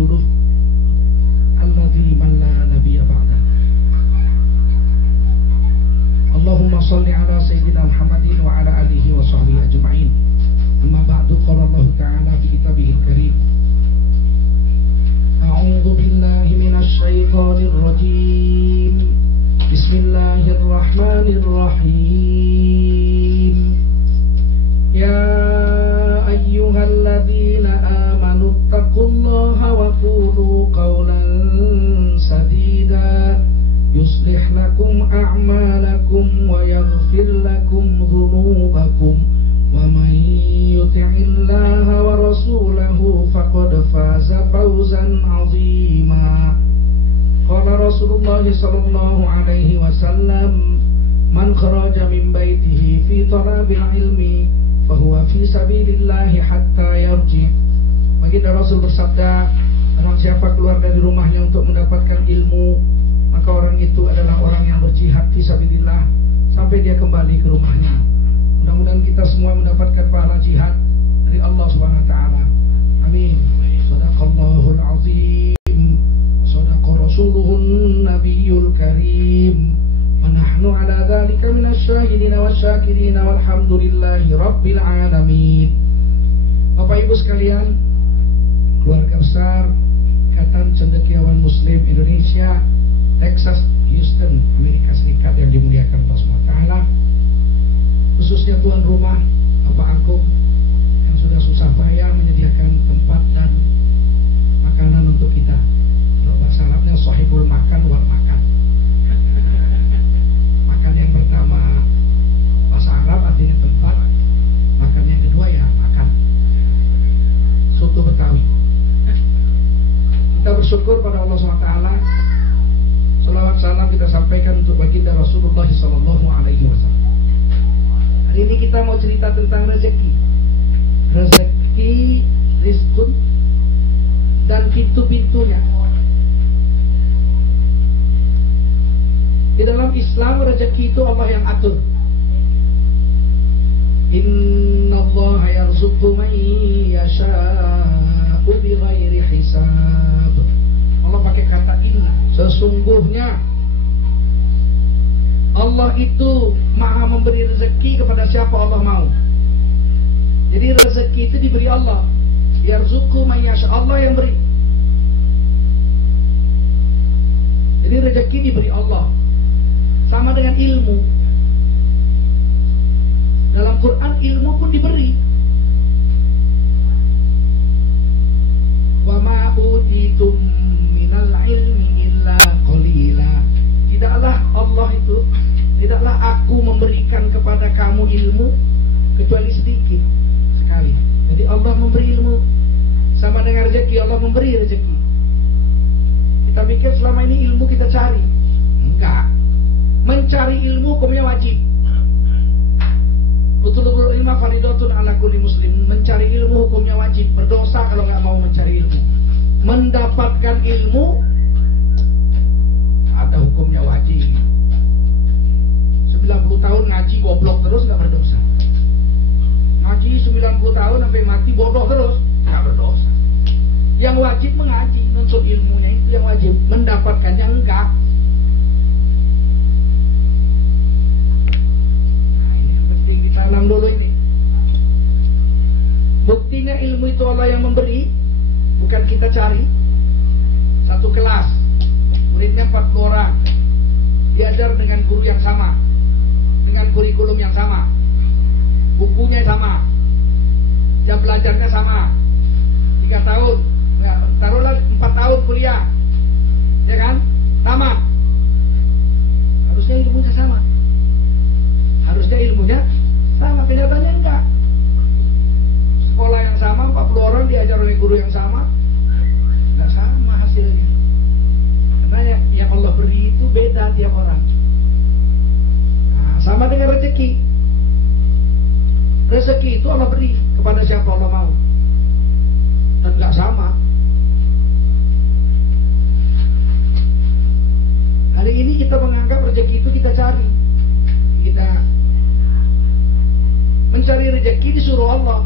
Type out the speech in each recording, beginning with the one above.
rasuluh alladzi man la nabiyya ba'da. Allahumma shalli ala sayyidina Muhammadin wa ala alihi wa sahbihi ajma'in. Amma ba'du, qala Allah ta'ala fi kitabihil karim. A'udzu billahi minasy syaithanir rajim. Bismillahirrahmanirrahim. Ya ayyuhalladzina amanu taqullaha wa qulu qawlan sadida yuslih lakum a'malakum wa yaghfir lakum dhunubakum wa man yuti'illaha wa rasulahu faqad faza fawzan 'azima. Qala Rasulullah sallallahu alaihi wasallam, man kharaja min baitihi fi talabil ilmi fahuwa fi sabilillahi hatta yarji'. Baginda Rasul bersabda, barang siapa keluar dari rumahnya untuk mendapatkan ilmu, maka orang itu adalah orang yang berjihad fi sabilillah sampai dia kembali ke rumahnya. Mudah-mudahan kita semua mendapatkan pahala jihad dari Allah Subhanahu wa taala. Amin. Shadaqallahul azim. Shadaqa rasuluhun nabiyul karim. Wa nahnu ala dzalika minasy syahidin wasyakirin walhamdulillahi rabbil alamin. Bapak Ibu sekalian, keluarga besar Ikatan Cendekiawan Muslim Indonesia, Texas, Houston, Amerika Serikat yang dimuliakan Allah SWT, khususnya tuan rumah Bapak Agung yang sudah susah payah menyediakan tempat dan makanan untuk kita. Kalau bahasa Arabnya sahibul makan wal makan. Makan yang pertama bahasa Arab artinya tempat, makan yang kedua ya makan. Soto Betawi. Kita bersyukur pada Allah SWT. Salawat salam kita sampaikan untuk baginda Rasulullah sallallahu alaihi wasallam. Hari ini kita mau cerita tentang rezeki. Rezeki, rizqun, dan pintu-pintunya. Di dalam Islam rezeki itu Allah yang atur. Innallaha yarzuqu man yasha'u bighairi hisab. Allah pakai kata inna. Sesungguhnya Allah itu maha memberi rezeki kepada siapa Allah mau. Jadi rezeki itu diberi Allah. Yarzuqu man yasha, Allah yang beri. Jadi rezeki diberi Allah. Sama dengan ilmu. Dalam Quran ilmu pun diberi. Wa ma utitum minal ilmi illa qalila. Tidaklah Allah itu, tidaklah aku memberikan kepada kamu ilmu kecuali sedikit sekali. Jadi Allah memberi ilmu. Sama dengan rezeki, Allah memberi rezeki. Kita pikir selama ini ilmu kita cari. Enggak. Mencari ilmu hukumnya wajib. Utulubul ilma faridatun ala kulli muslim. Mencari ilmu hukumnya wajib. Berdosa kalau nggak mau mencari ilmu. Mendapatkan ilmu ada hukumnya wajib. 90 tahun ngaji goblok terus nggak berdosa. Ngaji 90 tahun sampai mati bodoh terus nggak berdosa. Yang wajib mengaji, nuntut ilmunya itu yang wajib. Mendapatkannya enggak. Nah, ini penting ditanam dulu ini. Buktinya ilmu itu Allah yang memberi, bukan kita cari. Satu kelas, muridnya 40 orang, diajar dengan guru yang sama, dengan kurikulum yang sama, bukunya sama, jam belajarnya sama. 3 tahun, ya, taruhlah 4 tahun kuliah, ya kan? Tamat. Harusnya ilmunya sama. Harusnya ilmunya sama, kenyataannya enggak. Sekolah yang sama, 40 orang diajar oleh guru yang sama, enggak sama hasilnya. Karena yang Allah beri itu beda tiap orang. Nah, sama dengan rezeki. Rezeki itu Allah beri kepada siapa Allah mau. Dan nggak sama. Hari ini kita menganggap rezeki itu kita cari. Kita mencari rezeki disuruh Allah.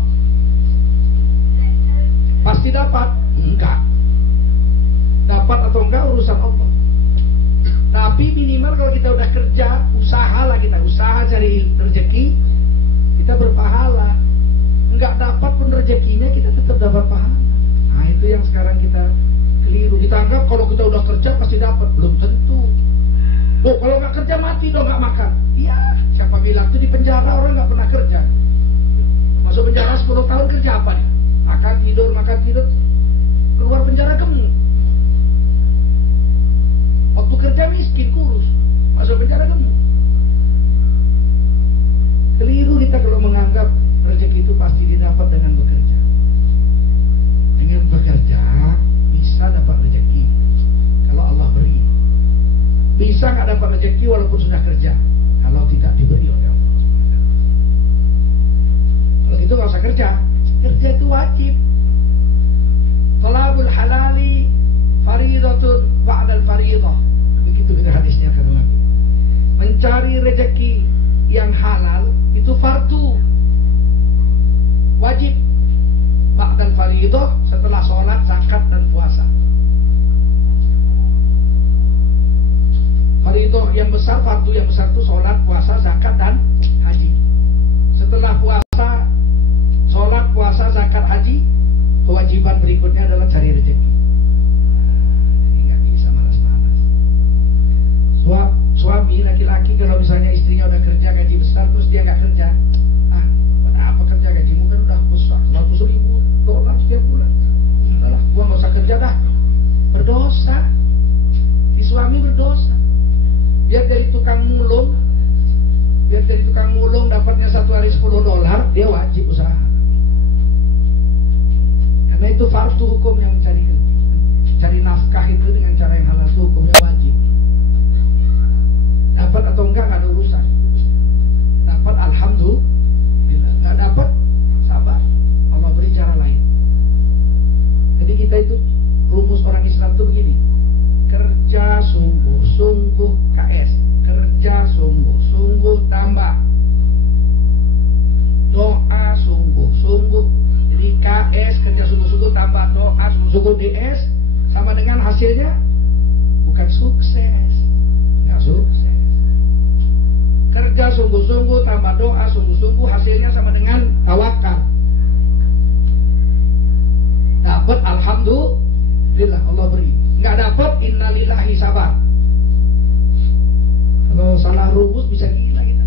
Pasti dapat? Enggak. kerja, usahalah kita, usaha cari rezeki, kita berpahala. Enggak dapat pun rezekinya, kita tetap dapat pahala. Nah itu yang sekarang kita keliru. Kita anggap kalau kita udah kerja pasti dapat, belum tentu. Oh kalau nggak kerja mati dong, nggak makan. Iya, siapa bilang itu di penjara orang nggak pernah kerja. Masuk penjara 10 tahun kerja apa nih? Makan tidur, keluar penjara gemuk. Waktu kerja miskin, kurus, masuk penjara gemuk. Keliru kita kalau menganggap rezeki itu pasti didapat dengan bekerja. Dengan bekerja bisa dapat rezeki kalau Allah beri. Bisa nggak dapat rezeki walaupun sudah kerja kalau tidak diberi oleh Allah. Kalau itu nggak usah kerja. Kerja itu wajib. Talabul halali faridatun ba'dal faridah. Begitu kita hadisnya kata Nabi. Mencari rezeki yang halal itu fardu, wajib ba'dal faridah, setelah sholat, zakat dan puasa. Faridah yang besar, fardu yang besar itu sholat, puasa, zakat dan haji. Setelah puasa, sholat, puasa, zakat, haji, kewajiban berikutnya adalah cari rezeki. Jadi nggak bisa malas-malas. Suami laki-laki kalau misalnya istrinya udah kerja gaji besar terus dia nggak kerja, pada apa kerja, gajimu kan udah besar, $100.000 setiap bulan. Udahlah, gua nggak usah kerja dah. Berdosa. Di suami berdosa. Biar dari tukang mulung dapatnya satu hari $10, dia wajib usaha. Karena itu fardu hukum yang cari nafkah itu dengan cara yang halal, hukumnya wajib. Dapat atau enggak nggak ada urusan. Dapat alhamdulillah, nggak dapat sabar, Allah beri cara lain. Jadi kita itu rumus orang Islam itu begini: kerja sungguh-sungguh KS, kerja sungguh-sungguh tambah, doa sungguh-sungguh. Jadi KS kerja sungguh-sungguh tambah doa sungguh-sungguh, DS sama dengan hasilnya bukan sukses, nggak sukses. Kerja sungguh-sungguh tambah doa sungguh-sungguh, hasilnya sama dengan tawakal. Dapat alhamdulillah, Allah beri. Nggak dapat innalillahi sabar. Kalau salah rumus bisa gila kita.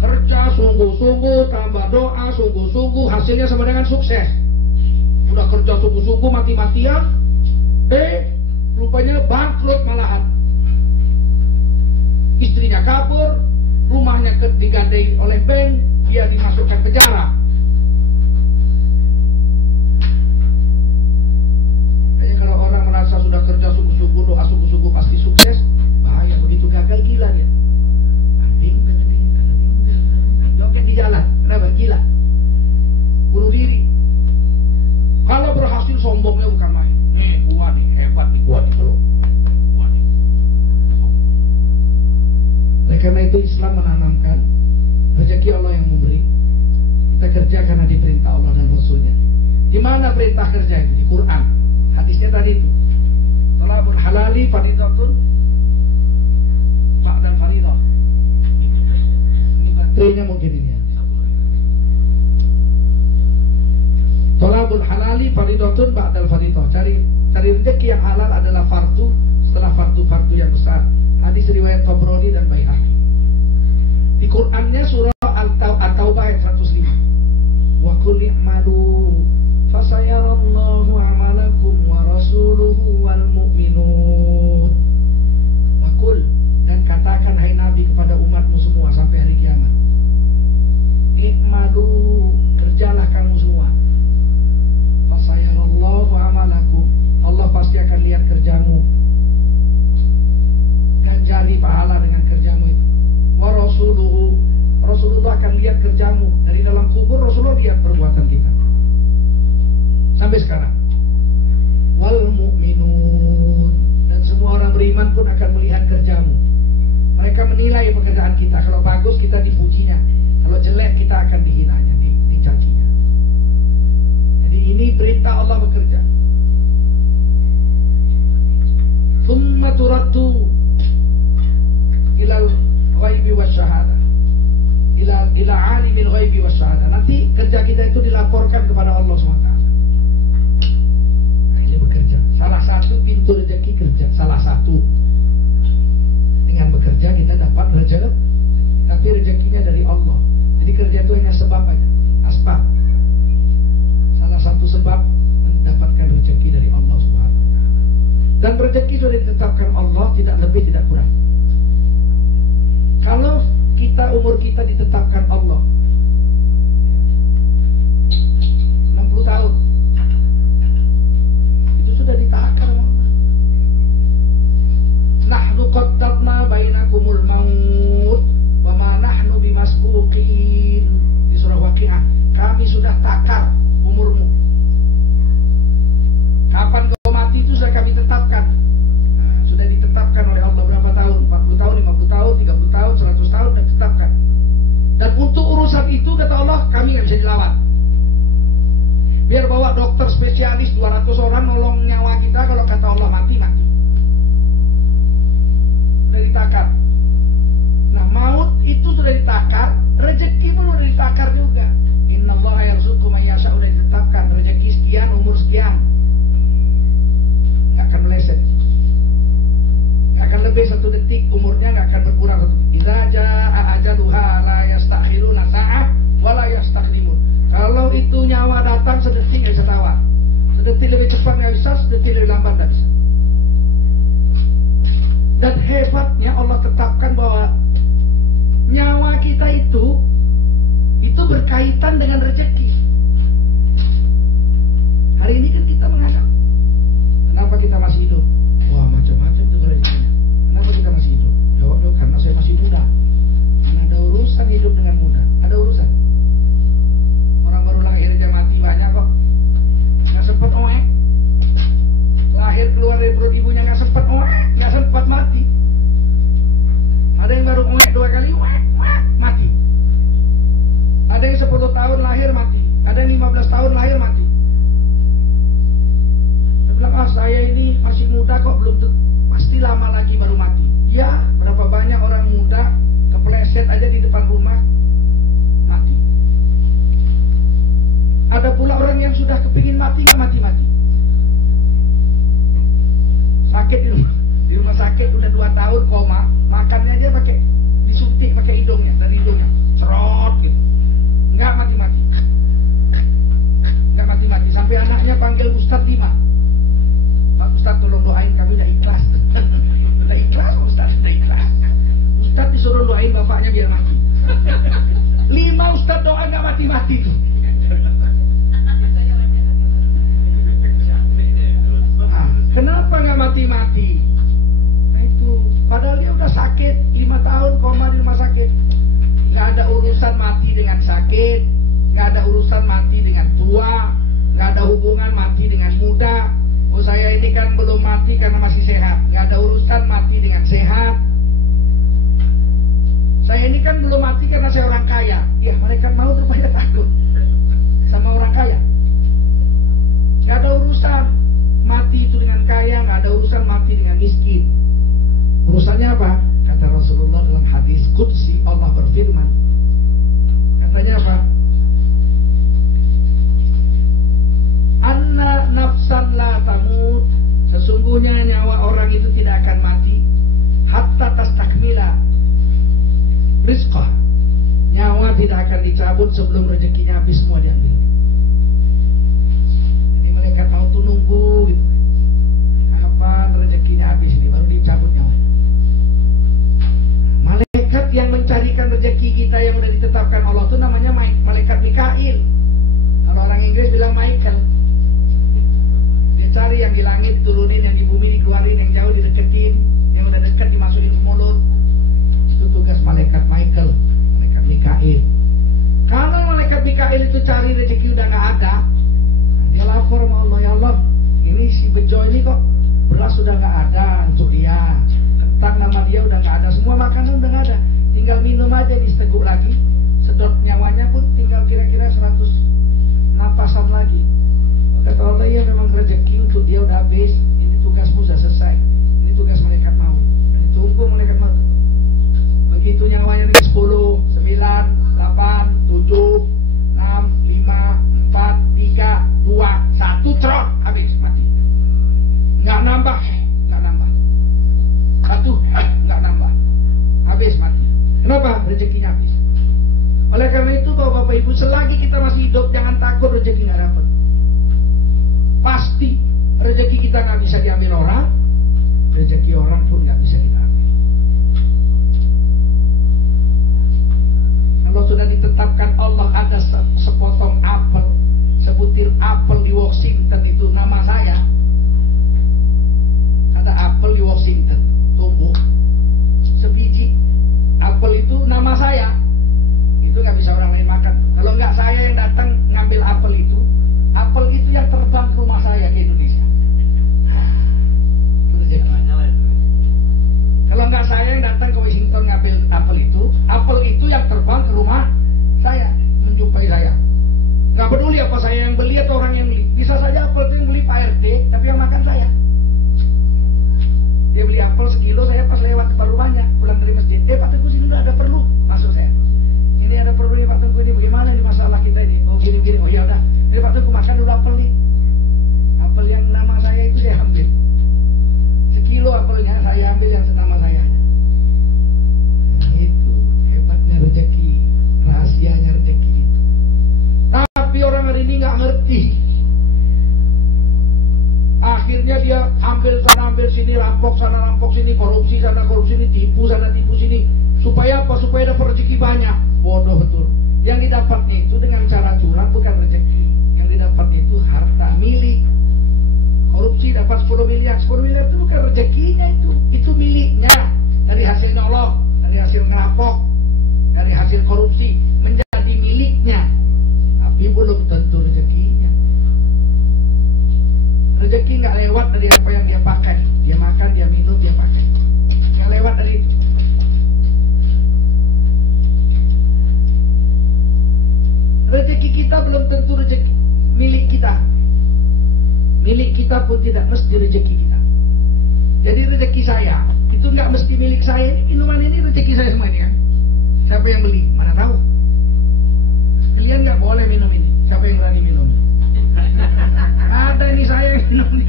Kerja sungguh-sungguh tambah doa sungguh-sungguh, hasilnya sama dengan sukses. Udah kerja sungguh-sungguh mati-matian, rupanya bangkrut malahan. Istrinya kabur, rumahnya digadai oleh bank, dia dimasukkan penjara. Kayaknya kalau orang merasa sudah kerja sungguh-sungguh, doa sungguh-sungguh pasti sukses, bahaya. Begitu gagal gila dia. Joget di jalan, kenapa? Gila. Bunuh diri. Kalau berhasil sombongnya bukan main. Gua nih, hebat nih, gua nih kalau. Oleh karena itu Islam menanamkan rezeki Allah yang memberi. Kita kerja karena diperintah Allah dan Rasulnya. Di mana perintah kerja itu? Di Quran. Hadisnya tadi itu. Talabul halali faridatun ba'dal faridah. Ini baterainya mungkin ini ya. Talabul halali faridatun ba'dal faridah. Cari rezeki yang halal adalah fardu setelah fardu-fardu yang besar. Hadis riwayat Tabrani dan Baihaqi. Di Qur'annya surah At-Taubah ayat 105. Wa qul i'malu fasayarallahu a'malakum wa rasuluhu wal mu'minun. Wa qul, dan katakan hai Nabi kepada umatmu semua sampai hari kiamat. I'malu, kerjalah kamu semua. Fasayarallahu a'malakum, Allah pasti akan lihat kerjamu. ila alimil ghaibi wasyahadah. Nanti kerja kita itu dilaporkan kepada Allah SWT. Nah, ini bekerja. Salah satu pintu rezeki kerja. Salah satu. Dengan bekerja kita dapat rezeki. Tapi rezekinya dari Allah. Jadi kerja itu hanya sebab aja. Asbab. Salah satu sebab mendapatkan rezeki dari Allah SWT. Dan rezeki sudah ditetapkan Allah, tidak lebih tidak kurang. Kalau umur kita ditetapkan Allah 60 tahun, itu sudah ditakar Allah. Nahnu qaddarna bainakumul maut wa ma nahnu bimasbuqin. Di surah Waqiah, kami sudah takar umurmu. Kapan kau mati itu sudah kami tetapkan. Nah, sudah ditetapkan oleh Allah berapa tahun? 40 tahun, 50 tahun, 30 tahun, 100 tahun sudah ditetapkan. Dan untuk urusan itu kata Allah, kami nggak bisa dilawan. Biar bawa dokter spesialis 200 orang nolong nyawa kita, kalau kata Allah mati. Sudah ditakar. Nah, maut itu sudah ditakar, rezeki pun sudah ditakar juga. Innallaha yarzuqu man yasha'u, sudah ditetapkan rezeki sekian, umur sekian. Nggak akan meleset, nggak akan lebih 1 detik umurnya, nggak akan berkurang 1 detik. Idza jaa ajaluha la yastakhiruna sa'ah wa la yastaqdimun. Kalau itu nyawa datang sedetik nggak bisa tawar, sedetik lebih cepat nggak bisa, sedetik lebih lambat nggak bisa. Dan hebatnya Allah tetapkan bahwa nyawa kita itu berkaitan dengan rezeki. Hari ini kan kita menghadap, kenapa kita masih hidup? Wah, macam-macam tuh rezekinya. Kenapa kita masih hidup? Jawabnya karena saya masih muda. Mana ada urusan hidup dengan muda? Ada urusan. Orang baru lahir aja mati banyak kok. Nggak sempat oek. Lahir keluar dari perut ibunya nggak sempat oek, nggak sempat mati. Ada yang baru oek 2 kali, oek, mati. Ada yang 10 tahun lahir mati. Ada yang 15 tahun lahir mati. Saya ini masih muda kok, belum pasti lama lagi baru mati. Ya, berapa banyak orang muda kepleset aja di depan rumah mati. Ada pula orang yang sudah kepingin mati, gak mati-mati. Sakit di rumah sakit udah 2 tahun koma, makannya aja pakai disuntik pakai hidungnya, dari hidungnya cerot gitu, nggak mati-mati, nggak mati-mati. Sampai anaknya panggil Ustadz 5. Pak Ustadz tolong doain kami, udah ikhlas. Udah ikhlas Ustadz, udah ikhlas. Ustadz disuruh doain bapaknya biar mati. 5 Ustadz doa nggak mati-mati tuh. Nah, kenapa nggak mati-mati? Nah itu, padahal dia udah sakit 5 tahun koma di rumah sakit. Nggak ada urusan mati dengan sakit, nggak ada urusan mati dengan tua, nggak ada hubungan mati dengan muda. Oh, saya ini kan belum mati karena masih sehat. Nggak ada urusan mati dengan sehat. Saya ini kan belum mati karena saya orang kaya. Ya, malaikat maut rupanya takut sama orang kaya. Nggak ada urusan mati itu dengan kaya, nggak ada urusan mati dengan miskin. Urusannya apa? Kata Rasulullah dalam hadis qudsi, Allah berfirman. Katanya apa? Anna nafsan la tamut, sesungguhnya nyawa orang itu tidak akan mati hatta tastakmila rizqah, nyawa tidak akan dicabut sebelum rezekinya habis semua diambil. Jadi malaikat mau tuh nunggu gitu, kapan rezekinya habis nih baru dicabut nyawa. Malaikat yang mencarikan rezeki kita yang sudah ditetapkan Allah itu namanya malaikat Mikail. Kalau orang Inggris bilang Michael. Cari yang di langit, turunin, yang di bumi dikeluarin, yang jauh dideketin, yang udah dekat dimasukin ke mulut. Itu tugas malaikat Michael, malaikat Mikail. Kalau malaikat Mikail itu cari rezeki udah nggak ada, dia lapor sama Allah, ya Allah, ini si Bejo ini kok beras sudah nggak ada untuk dia, kentang nama dia udah nggak ada, semua makanan udah nggak ada, tinggal minum aja diseteguk lagi, sedot nyawanya pun tinggal kira-kira 100 napasan lagi. Kata Allah, ya memang rezeki untuk dia udah habis, ini tugasmu sudah selesai, ini tugas malaikat maut. Dan ditunggu malaikat maut. Begitu nyawanya nih 10, 9, 8, sana rampok sini, korupsi sana korupsi sini, tipu sana tipu sini. Supaya apa? Supaya dapat rezeki banyak. Bodoh betul. Yang didapatnya itu dengan cara curang bukan rezeki. Yang didapatnya itu harta milik. Korupsi dapat 10 miliar itu bukan rezekinya itu miliknya. Dari hasil nyolong, dari hasil ngerampok, dari hasil korupsi menjadi miliknya. Tapi belum tentu rezekinya. Rezeki nggak lewat dari apa yang dia pakai. Dia makan, dia minum, dia pakai. Nggak lewat dari itu. Rezeki kita belum tentu rezeki milik kita. Milik kita pun tidak mesti rezeki kita. Jadi rezeki saya itu nggak mesti milik saya. Minuman ini rezeki saya semua ini kan. Siapa yang beli? Mana tahu. Kalian nggak boleh minum ini. Siapa yang berani minum? Ada ini saya yang minum ini.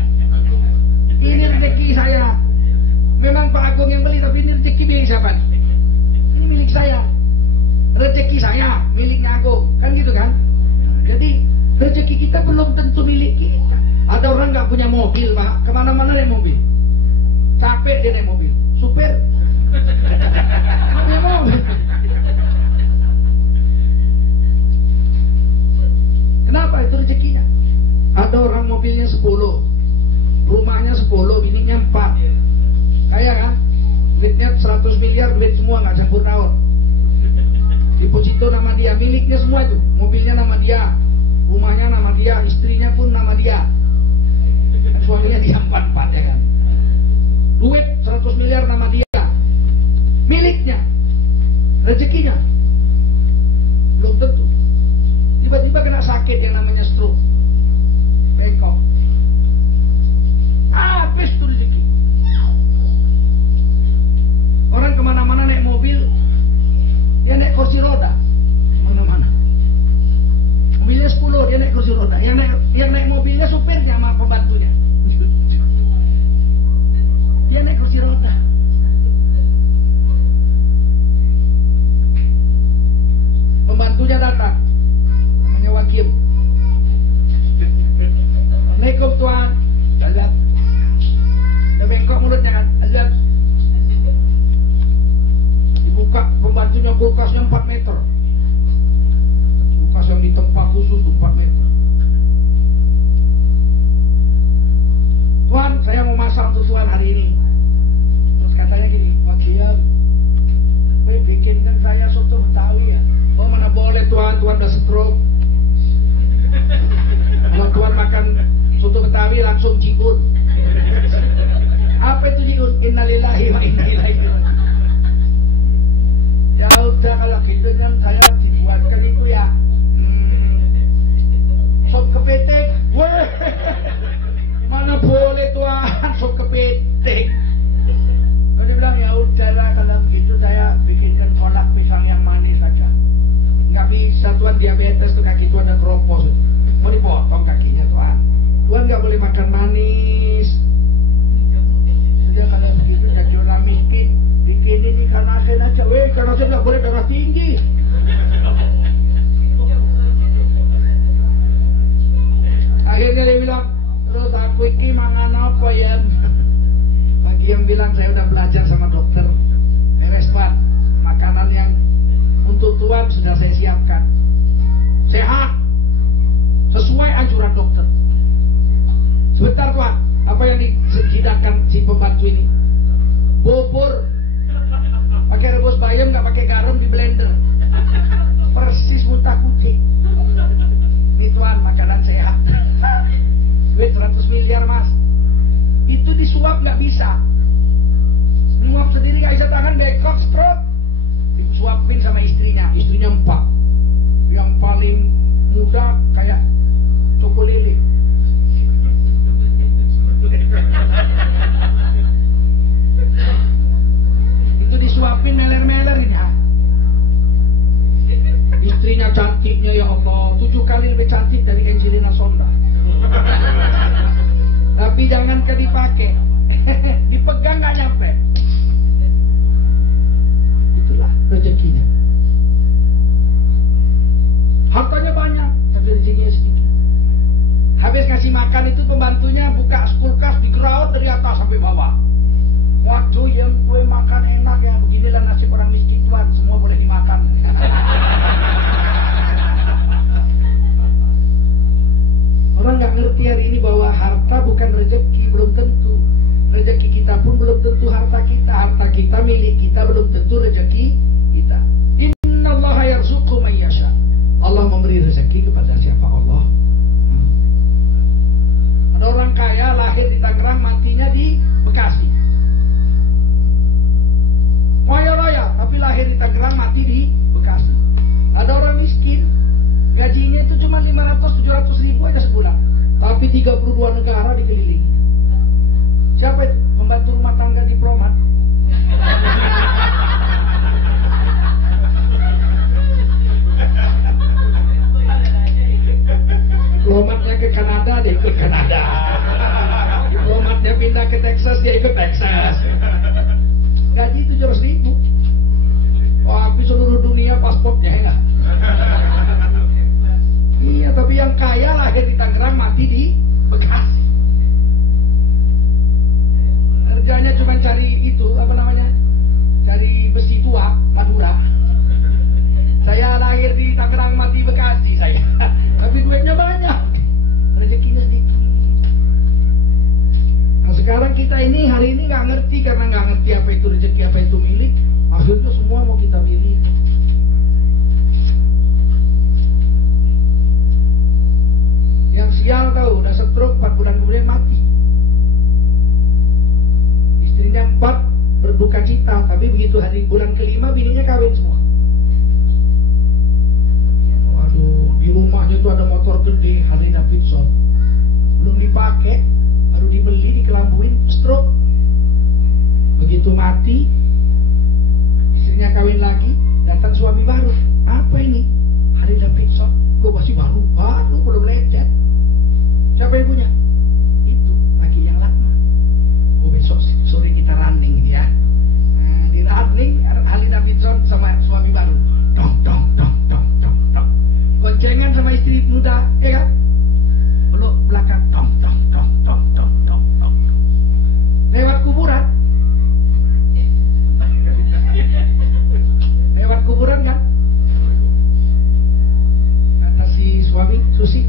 Ini rezeki saya. Memang Pak Agung yang beli, tapi ini rezeki milik siapa nih? Ini milik saya. Rezeki saya, miliknya Agung. Kan gitu kan? Jadi rezeki kita belum tentu milik kita. Ada orang nggak punya mobil, Pak. Kemana-mana naik mobil. Capek dia naik mobil. Supir. Punya mobil. Kenapa? Itu rezekinya. Ada orang mobilnya 10, rumahnya 10, bininya 4. Kaya kan? Duitnya 100 miliar, duit semua nggak campur tahun. Deposito nama dia, miliknya semua itu. Mobilnya nama dia, rumahnya nama dia, istrinya pun nama dia. Suaminya dia 4 ya kan. Duit 100 miliar nama dia. Miliknya. Rezekinya belum tentu. Tiba-tiba kena sakit yang namanya stroke. Bengkok. Habis tuh rezeki. Orang kemana-mana naik mobil, dia naik kursi roda. Kemana-mana. Mobilnya 10, dia naik kursi roda. Yang naik mobilnya supirnya sama pembantunya. Dia naik kursi roda. Pembantunya datang, namanya Wakim. Assalamualaikum Tuan. Lihat, udah bengkok mulutnya kan? Lihat. Dibuka pembantunya, kulkasnya 4 meter. Kulkas yang di tempat khusus 4 meter. Tuan, saya mau masak untuk Tuan hari ini. Terus katanya gini, Wakiam, bikinkan saya soto Betawi ya. Oh mana boleh Tuan, Tuan udah stroke. Kalau Tuan makan soto Betawi langsung cikun. Apa itu cikun? Innalillahi wa inna ilaihi raji'un. Ya udah kalau gitu kan saya dibuatkan itu ya sop kepiting. Weh, mana boleh Tuan sop kepiting. Dia bilang ya udahlah kalau gitu saya bikinkan kolak pisang yang manis saja. Nggak bisa Tuan, diabetes tuh kaki Tuan ada keropos. Mau dipotong kakinya Tuan. Tuan nggak boleh makan manis. Sudah kalau begitu jadi orang miskin. Bikin ini ikan asin aja. Weh, ikan asin nggak boleh, darah tinggi. Akhirnya dia bilang, terus aku ini mangan apa ya? Bagi yang bilang saya udah belajar sama dokter. Beres Tuan, makanan yang untuk Tuan sudah saya siapkan. Sehat, sesuai anjuran dokter. Sebentar Tuan, apa yang dihidangkan si pembantu ini? Bubur, pakai rebus bayam, nggak pakai garam, di blender. Persis muntah kucing. Ini Tuan, makanan sehat. Duit 100 miliar Mas. Itu disuap nggak bisa. Nyuap sendiri nggak bisa, tangan bengkok, stroke. Disuapin sama istrinya 4. Yang paling muda kayak Coko Lili. Itu disuapin meler-meler ini. Istrinya cantiknya ya Allah, 7 kali lebih cantik dari Angelina Sonda. Tapi jangan dipakai. Dipegang nggak nyampe. Itulah rezekinya. Hartanya banyak, tapi rezekinya sedikit. Habis kasih makan itu pembantunya buka kulkas, digeraut dari atas sampai bawah. kita, milik kita, belum tentu rezeki kita. Innallaha yarzuqu man yasha. Allah memberi rezeki kepada siapa Allah. Ada orang kaya lahir di Tangerang, matinya di Bekasi. Kaya-raya tapi lahir di Tangerang, mati di Bekasi. Ada orang miskin, gajinya itu cuma 500-700 ribu aja sebulan, tapi 32 negara dikelilingi. Siapa itu? Pembantu rumah tangga diplomat. Diplomatnya ke Kanada, dia ikut Kanada. Diplomatnya pindah ke Texas, dia ikut Texas. Gaji 700 ribu. Oh, habis seluruh dunia pasportnya, enggak? Iya, tapi yang kaya lahir di Tangerang, mati di Bekasi. Kerjanya cuma cari itu, apa namanya? Cari besi tua, Madura. Saya lahir di Tangerang, mati Bekasi saya. Tapi duitnya banyak, rezekinya sedikit. Nah sekarang kita ini hari ini nggak ngerti, karena nggak ngerti apa itu rezeki, apa itu milik. Akhirnya semua mau kita milih. Yang sial tahu, udah stroke 4 bulan kemudian mati. Istrinya 4 berduka cita, tapi begitu hari bulan kelima bininya kawin semua. Waduh, di rumahnya tuh ada motor gede Harley Davidson, belum dipakai, baru dibeli, dikelambuin, stroke. Begitu mati, istrinya kawin lagi, datang suami baru. Apa ini? Harley Davidson. Gue masih baru belum lecet. Siapa yang punya? Itu lagi yang lama. Oh besok sore kita running ya. Nah, di running Harley Davidson sama suami baru. Dong. Goncengan sama istri muda, ya kan? Peluk belakang, dong. Lewat kuburan. Lewat kuburan kan? Kata si suami, Susi.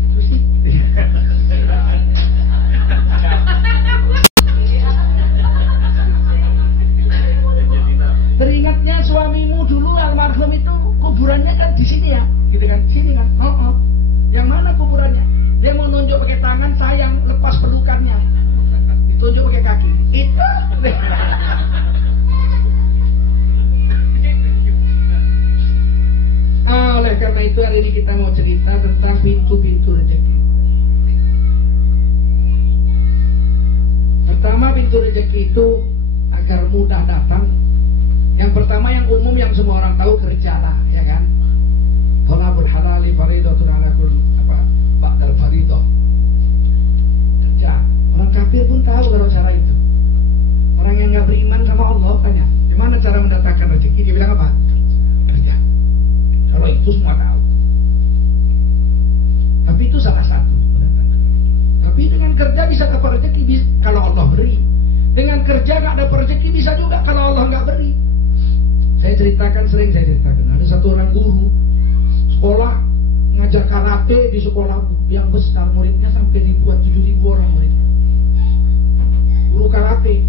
Teringatnya suamimu dulu almarhum itu kuburannya kan di sini ya, gitu kan? Sini kan? Oh. Yang mana kuburannya? Dia mau nunjuk pakai tangan, sayang lepas pelukannya. Ditunjuk pakai kaki. Itu. Oleh karena itu hari ini kita mau cerita tentang pintu-pintu rezeki. Pertama, pintu rezeki itu agar mudah datang. Yang pertama, yang umum, yang semua orang tahu, kerjalah, ya kan? Thalabul halali faridatun ala kulli ba'dal faridah. Kerja. Orang kafir pun tahu kalau cara itu. Orang yang nggak beriman sama Allah tanya, gimana cara mendatangkan rezeki? Dia bilang apa? Kerja. Kalau itu semua tahu. Tapi itu salah satu. Tapi dengan kerja bisa dapat rezeki kalau Allah beri. Dengan kerja nggak dapat rezeki bisa juga kalau Allah nggak beri. Sering saya ceritakan. Ada satu orang guru sekolah ngajar karate di sekolah yang besar, muridnya sampai ribuan, 7.000 orang muridnya. Guru karate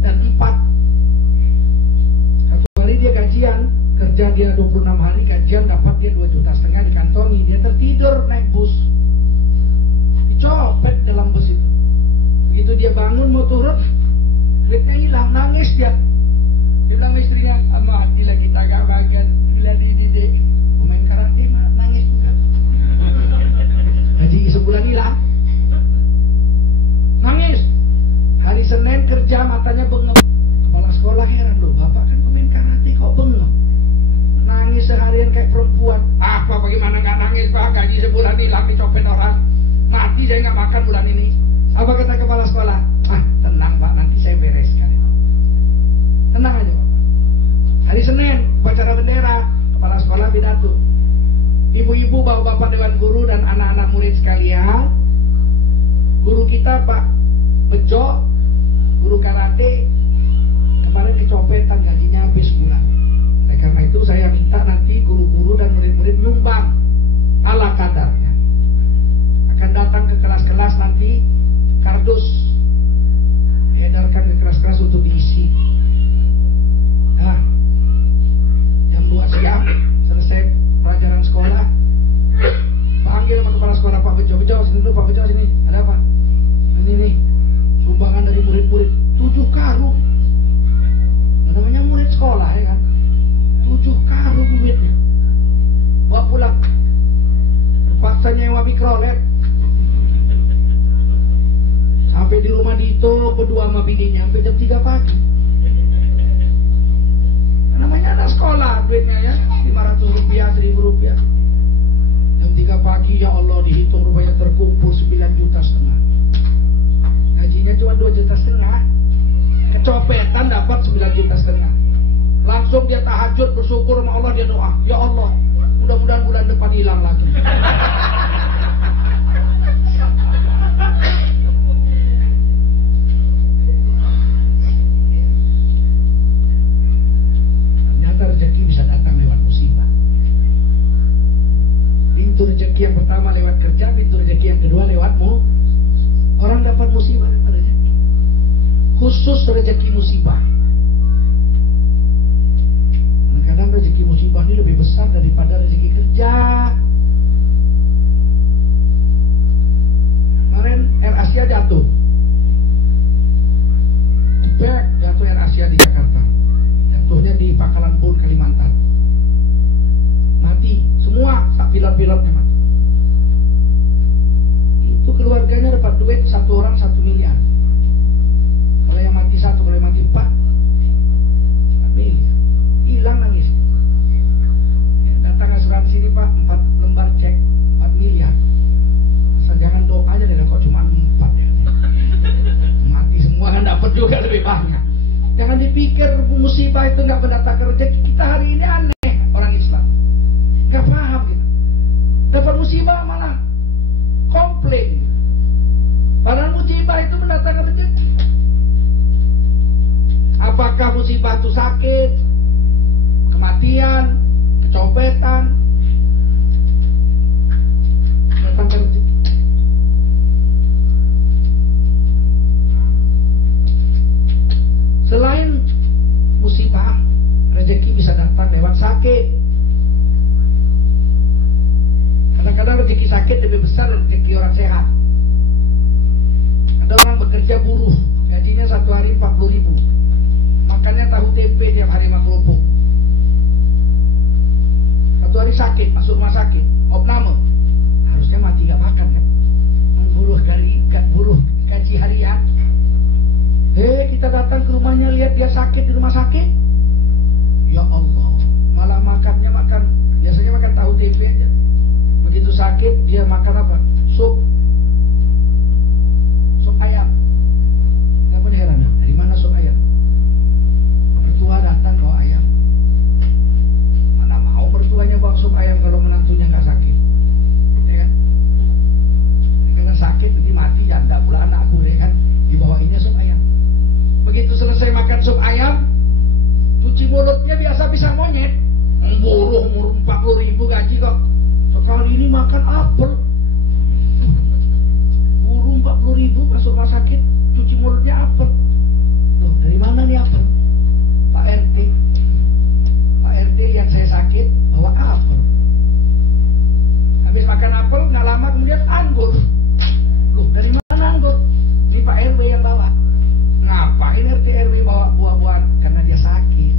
dan IPAT. Satu hari dia gajian, kerja dia 26 hari gajian, dapat dia 2,5 juta dikantongi. Dia tertidur naik bus, dicopet dalam bus itu. Begitu dia bangun mau turun, duitnya hilang, nangis dia. Dia bilang sama istrinya, "Ama, gila kita gak bagian, gila dididik pemain karate, nangis juga." Gaji sebulan hilang, nangis. Hari Senin kerja matanya bengep. Kepala sekolah heran, loh bapak kan pemain karate kok bengep? Nangis seharian kayak perempuan. Apa bagaimana nggak nangis pak? Gaji sebulan hilang, dicopet orang, mati saya nggak makan bulan ini. Apa kata kepala sekolah? Tenang pak, nanti saya bereskan. Tenang aja pak. Hari Senin upacara bendera, kepala sekolah pidato. Ibu-ibu, bapak-bapak dewan guru dan anak-anak murid sekalian, guru kita Pak Bejo, guru karate, kemarin kecopetan, gajinya habis bulan. Nah, karena itu saya minta nanti guru-guru dan murid-murid nyumbang ala kadarnya. Akan datang ke kelas-kelas nanti sama bininya sampai jam 3 pagi. Namanya anak sekolah, duitnya ya 500 rupiah, 1000 rupiah. Jam 3 pagi ya Allah dihitung rupanya terkumpul 9,5 juta. Gajinya cuma 2,5 juta. Kecopetan dapat 9,5 juta. Langsung dia tahajud bersyukur sama Allah, dia doa, ya Allah mudah-mudahan bulan depan hilang lagi. Rezeki bisa datang lewat musibah. Pintu rezeki yang pertama lewat kerja, pintu rezeki yang kedua lewatmu. Orang dapat musibah dapat rezeki. Khusus rezeki musibah. Kadang rezeki musibah ini lebih besar daripada rezeki kerja. Kemarin Air Asia jatuh. Jatuh Air Asia di Jakarta. Jatuhnya di Pangkalan Bun, Kalimantan. Mati semua, tak pilot-pilotnya mati. Itu keluarganya dapat duit satu orang 1 miliar. Kalau yang mati 1, kalau yang mati 4 miliar. Hilang nangis. Ya, datang asuransi ini Pak, 4 lembar cek 4 miliar. Asal jangan doa aja deh, kok cuma 4 ya. Mati semua kan dapat juga lebih banyak. Jangan dipikir musibah itu nggak mendatangkan rezeki. Kita hari ini aneh orang Islam, nggak paham gitu. Dapat musibah malah komplain. Padahal musibah itu mendatangkan rezeki. Apakah musibah itu sakit, kematian, kecopetan, mendatangkan rezeki? Selain musibah, rezeki bisa datang lewat sakit. Kadang-kadang rezeki sakit lebih besar dari rezeki orang sehat. Ada orang bekerja buruh, gajinya 1 hari 40.000, makannya tahu tempe tiap hari sama kerupuk. 1 hari sakit, masuk rumah sakit, opname, harusnya mati gak makan kan? Buruh gaji harian. Kita datang ke rumahnya, lihat dia sakit di rumah sakit. Ya Allah, malah makannya biasanya makan tahu tempe aja. Begitu sakit dia makan apa? Sup ayam. Gak pernah heran, dari mana sup ayam? Mertua datang bawa ayam. Mana mau mertuanya bawa sup ayam kalau menantunya gak sakit, ya kan? Karena sakit nanti mati janda pula anakku, ya kan? Dibawainnya sup ayam. Begitu selesai makan sup ayam, cuci mulutnya biasa bisa monyet. Buruh 40.000 gaji kok. Sekali ini makan apel. Buruh 40.000 masuk rumah sakit, cuci mulutnya apel. Loh, dari mana nih apel? Pak RT. Pak RT lihat saya sakit, bawa apel. Habis makan apel, nggak lama kemudian anggur. Loh, dari mana anggur? Ini Pak RW yang bawa. Ngapain RT RW bawa buah-buahan? Karena dia sakit.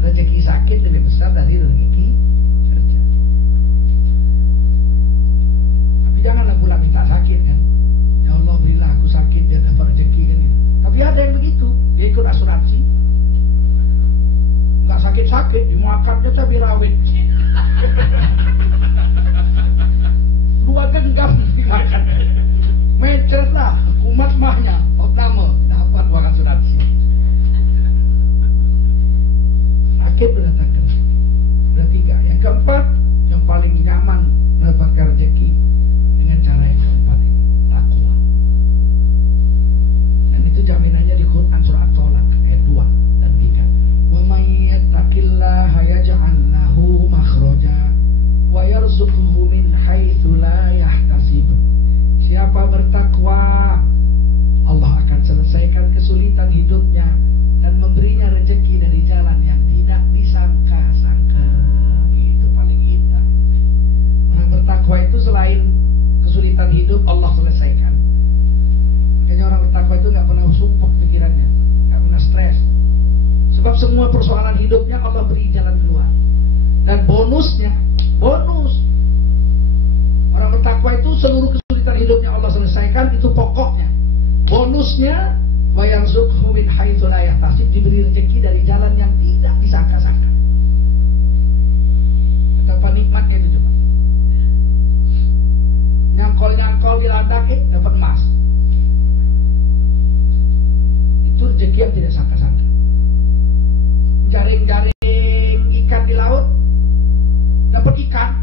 Rezeki sakit lebih besar dari rezeki kerja. Tapi janganlah pula minta sakit kan. Ya Allah berilah aku sakit biar dapat rezeki kan. Tapi ada yang begitu, dia ikut asuransi. Nggak sakit-sakit, dimakannya cabai rawit. 2 genggam dimakan. Mencret lah, umat mahnya, opname, dapat uang asuransi. Sakit mendatangkan. Udah 3. Yang keempat, yang paling nyaman mendapatkan rezeki dengan cara yang keempat ini, takwa. Dan itu jaminannya di Quran surah At-Tolak ayat 2 dan 3. Wa may yattaqillaha yaj'al lahu makhraja wa yarzuqhu min haitsu la yahtasib. Siapa bertakwa, Allah haitsu la yahtasib, diberi rezeki dari jalan yang tidak disangka-sangka. Betapa nikmatnya itu coba. Nyangkol-nyangkol di ladang dapat emas. Itu rezeki yang tidak sangka-sangka. Jaring-jaring ikan di laut dapat ikan.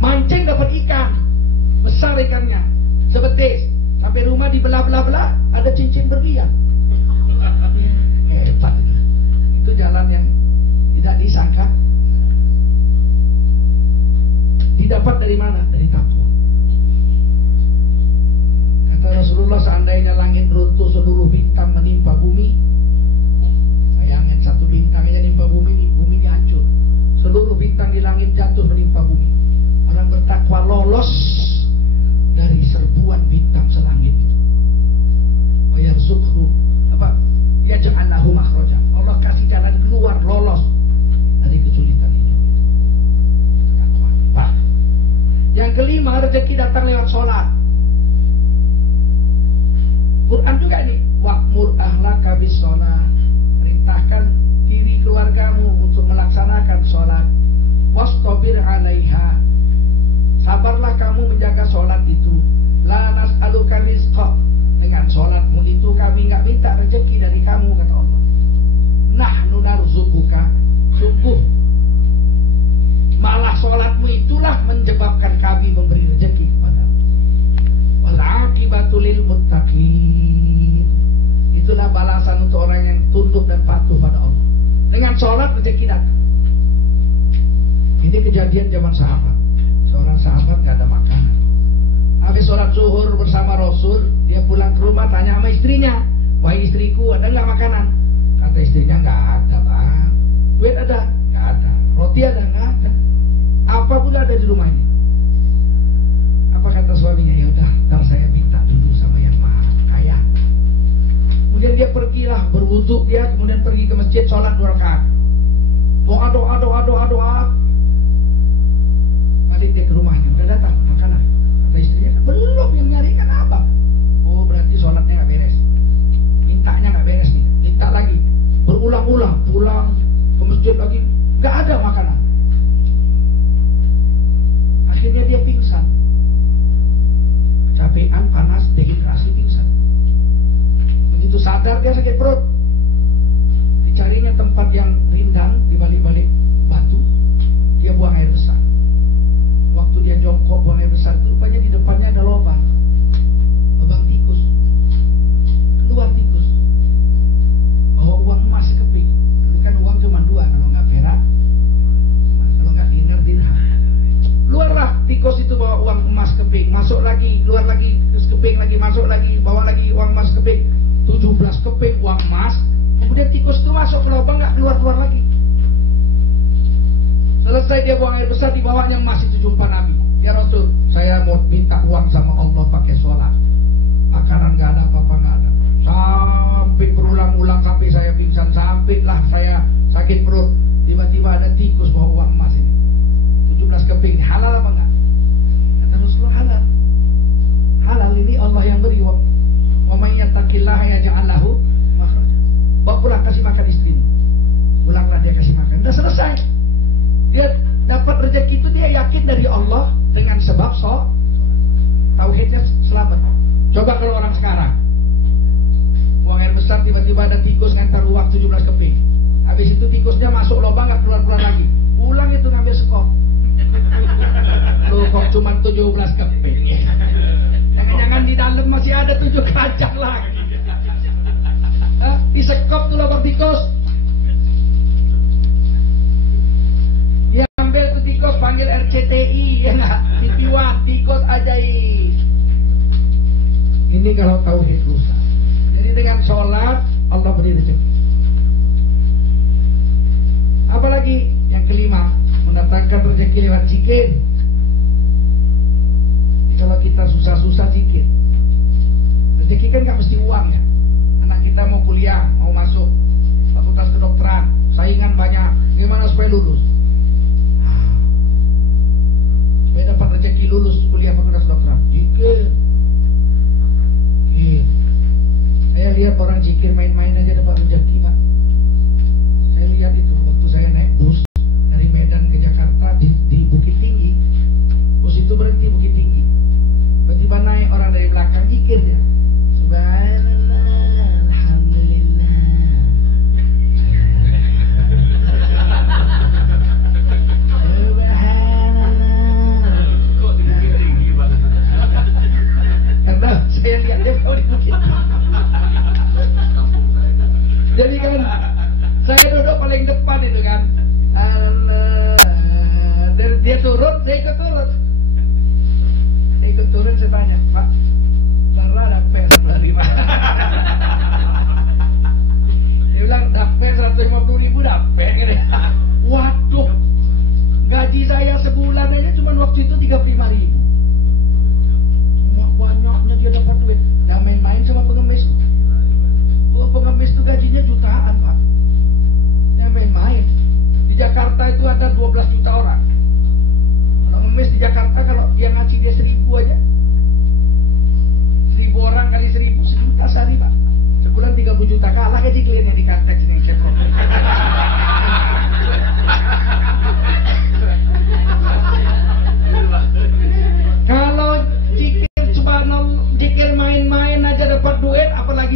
Mancing dapat ikan. Besar ikannya, sebetis. Sampai rumah dibelah-belah-belah, ada cincin berlian. Hebat. Itu jalan yang tidak disangka. Didapat dari mana? Dari takwa. Kata Rasulullah, seandainya langit runtuh, seluruh bintang menimpa bumi. Bayangin, satu bintang aja menimpa bumi, bumi ini hancur. Seluruh bintang di langit jatuh menimpa bumi. Orang bertakwa lolos dari serbuan bintang selangit itu. Wa yarzuqhu apa? Yaj'alnahu makhraja. Allah kasih jalan keluar, lolos dari kesulitan itu. Takwa. Pak. Yang kelima, rezeki datang lewat sholat. Quran juga ini, wa'mur ahlaka bis sholat. Perintahkan diri keluargamu untuk melaksanakan sholat. Wastabir 'alaiha. Sabarlah kamu menjaga sholat itu. La nas'aluka rizqa. Dengan sholatmu itu kami nggak minta rezeki dari kamu, kata Allah. Nahnu narzuquka. Sungguh malah sholatmu itulah menyebabkan kami memberi rezeki kepadamu. Wal 'aqibatu lil muttaqin. Itulah balasan untuk orang yang tunduk dan patuh pada Allah. Dengan sholat rezeki datang. Ini kejadian zaman sahabat. Seorang sahabat gak ada makanan. Habis sholat zuhur bersama Rasul, dia pulang ke rumah, tanya sama istrinya, wahai istriku, ada nggak makanan? Kata istrinya, nggak ada bang. Duit ada? Nggak ada. Roti ada? Nggak ada. Apa pun ada di rumah ini. Apa kata suaminya? Ya udah, ntar saya minta dulu sama yang maha kaya. Kemudian dia pergilah berwudu, dia kemudian pergi ke masjid, sholat 2 rakaat. Doa. Balik dia ke rumahnya, udah datang makanan. Kata istrinya, belum, yang nyari kan apa? Oh, berarti sholatnya nggak beres. Mintanya nggak beres nih. Minta lagi, berulang-ulang, pulang ke masjid lagi, nggak ada makanan. Akhirnya dia pingsan. Kecapean, panas, dehidrasi, pingsan. Begitu sadar dia sakit perut. Dicarinya tempat yang rindang di balik-balik batu. Dia buang air besar. Waktu dia jongkok buang air besar, rupanya di depannya ada lubang tikus. Keluar tikus. Bawa uang emas sekeping. Dulu kan uang cuma 2, kalau nggak perak, kalau nggak dinar, dirham. Keluarlah tikus itu bawa uang emas keping, masuk lagi, keluar lagi sekeping lagi, masuk lagi, bawa lagi uang emas keping, 17 keping uang emas. Kemudian tikus itu masuk ke lubang, nggak keluar lagi. Selesai dia buang air besar, dibawanya emas itu jumpa Nabi. Ya Rasul, saya mau minta uang sama Allah pakai sholat. Makanan nggak ada, apa-apa nggak ada. Sampai berulang-ulang, sampai saya pingsan, sampailah saya sakit perut. Tiba-tiba ada tikus bawa uang emas ini, 17 keping. Halal apa enggak? Kata Rasulullah, halal. Halal ini Allah yang beri. Wa may yattaqillaha yaj'al lahu makhraja. Bawa pulang, kasih makan istri. Pulanglah dia kasih makan. Udah selesai. Dia dapat rezeki itu, dia yakin dari Allah dengan sebab tauhidnya selamat. Coba kalau orang sekarang buang air besar, tiba-tiba ada tikus ngantar uang 17 keping. Habis itu tikusnya masuk lubang, nggak keluar lagi. Pulang itu ngambil sekop. Loh, kok cuma 17 keping? Jangan-jangan di dalam masih ada 7 kacang lagi. Di sekop tuh lubang tikus. Tikus panggil RCTI, ya nggak? TV One, tikus ajaib. Ini kalau tauhid rusak. Jadi dengan sholat Allah beri rezeki. Apalagi yang kelima, mendatangkan rezeki lewat zikir. Kalau kita susah-susah zikir, rezeki kan nggak mesti uang ya. Anak kita mau kuliah, mau masuk fakultas kedokteran, saingan banyak, gimana supaya lulus? Supaya dapat rezeki lulus kuliah fakultas kedokteran, zikir.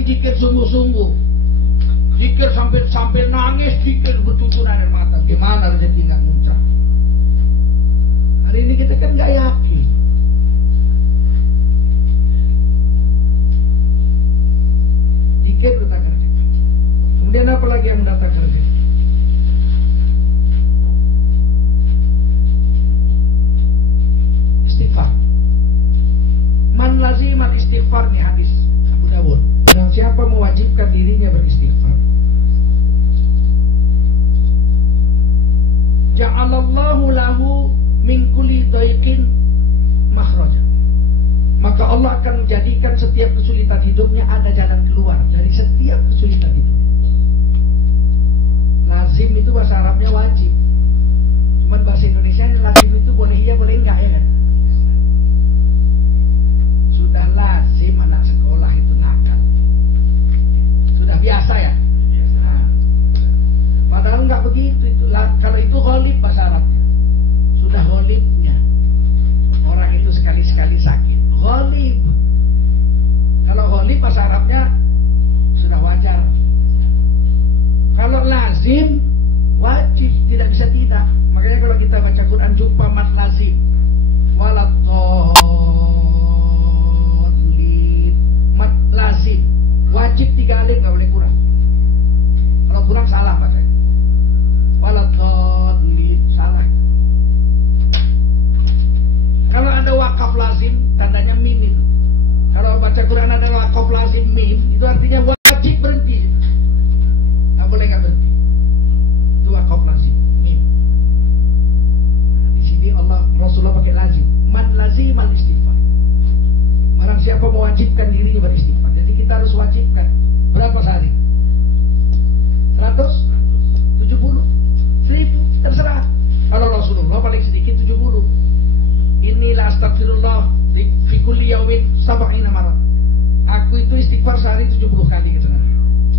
zikir sungguh-sungguh, zikir sambil nangis, zikir bercucuran air mata. Gimana rezeki nggak muncrat? Hari ini kita kan nggak yakin. Zikir bertakar kita. Kemudian apa lagi yang mendatangkan rezeki? Istighfar. Man lazimal istighfar, nih hadis Abu Dawud. Dan siapa mewajibkan dirinya beristighfar, ja'alallahu lahu min kulli dhaiqin makhraja. Maka Allah akan menjadikan setiap kesulitan hidupnya ada jalan keluar dari setiap kesulitan hidup. Lazim itu bahasa Arabnya wajib. Cuman bahasa Indonesia lazim itu boleh iya boleh enggak ya kan? Sudah lazim anak sekolah itu nakal. Sudah biasa ya? Nah, padahal enggak begitu itu. Kalau itu ghalib bahasa Arabnya. Sudah ghalibnya. Orang itu sekali-sekali sakit. Ghalib. Kalau ghalib bahasa Arabnya sudah wajar. Kalau lazim wajib, tidak bisa tidak. Makanya kalau kita baca Quran jumpa mat lazim. Waladhdallin. Mat lazim wajib 3 alif, nggak boleh kurang. Kalau kurang salah bahasanya. Waladhdallin salah. Kalau ada wakaf lazim tandanya mim itu. Kalau baca Quran ada wakaf lazim mim, itu artinya wajib berhenti. Nggak boleh nggak berhenti. Itu wakaf lazim mim. Di sini Allah Rasulullah pakai lazim. Man lazimal istighfar. Barang siapa mewajibkan dirinya beristighfar. Jadi kita harus wajibkan. Berapa sehari? 100? 70? 1000? Terserah. Kalau Rasulullah paling sedikit 70. Inilah astagfirullah fi kulli yaumin 70 marat. Aku itu istighfar sehari 70 kali gitu.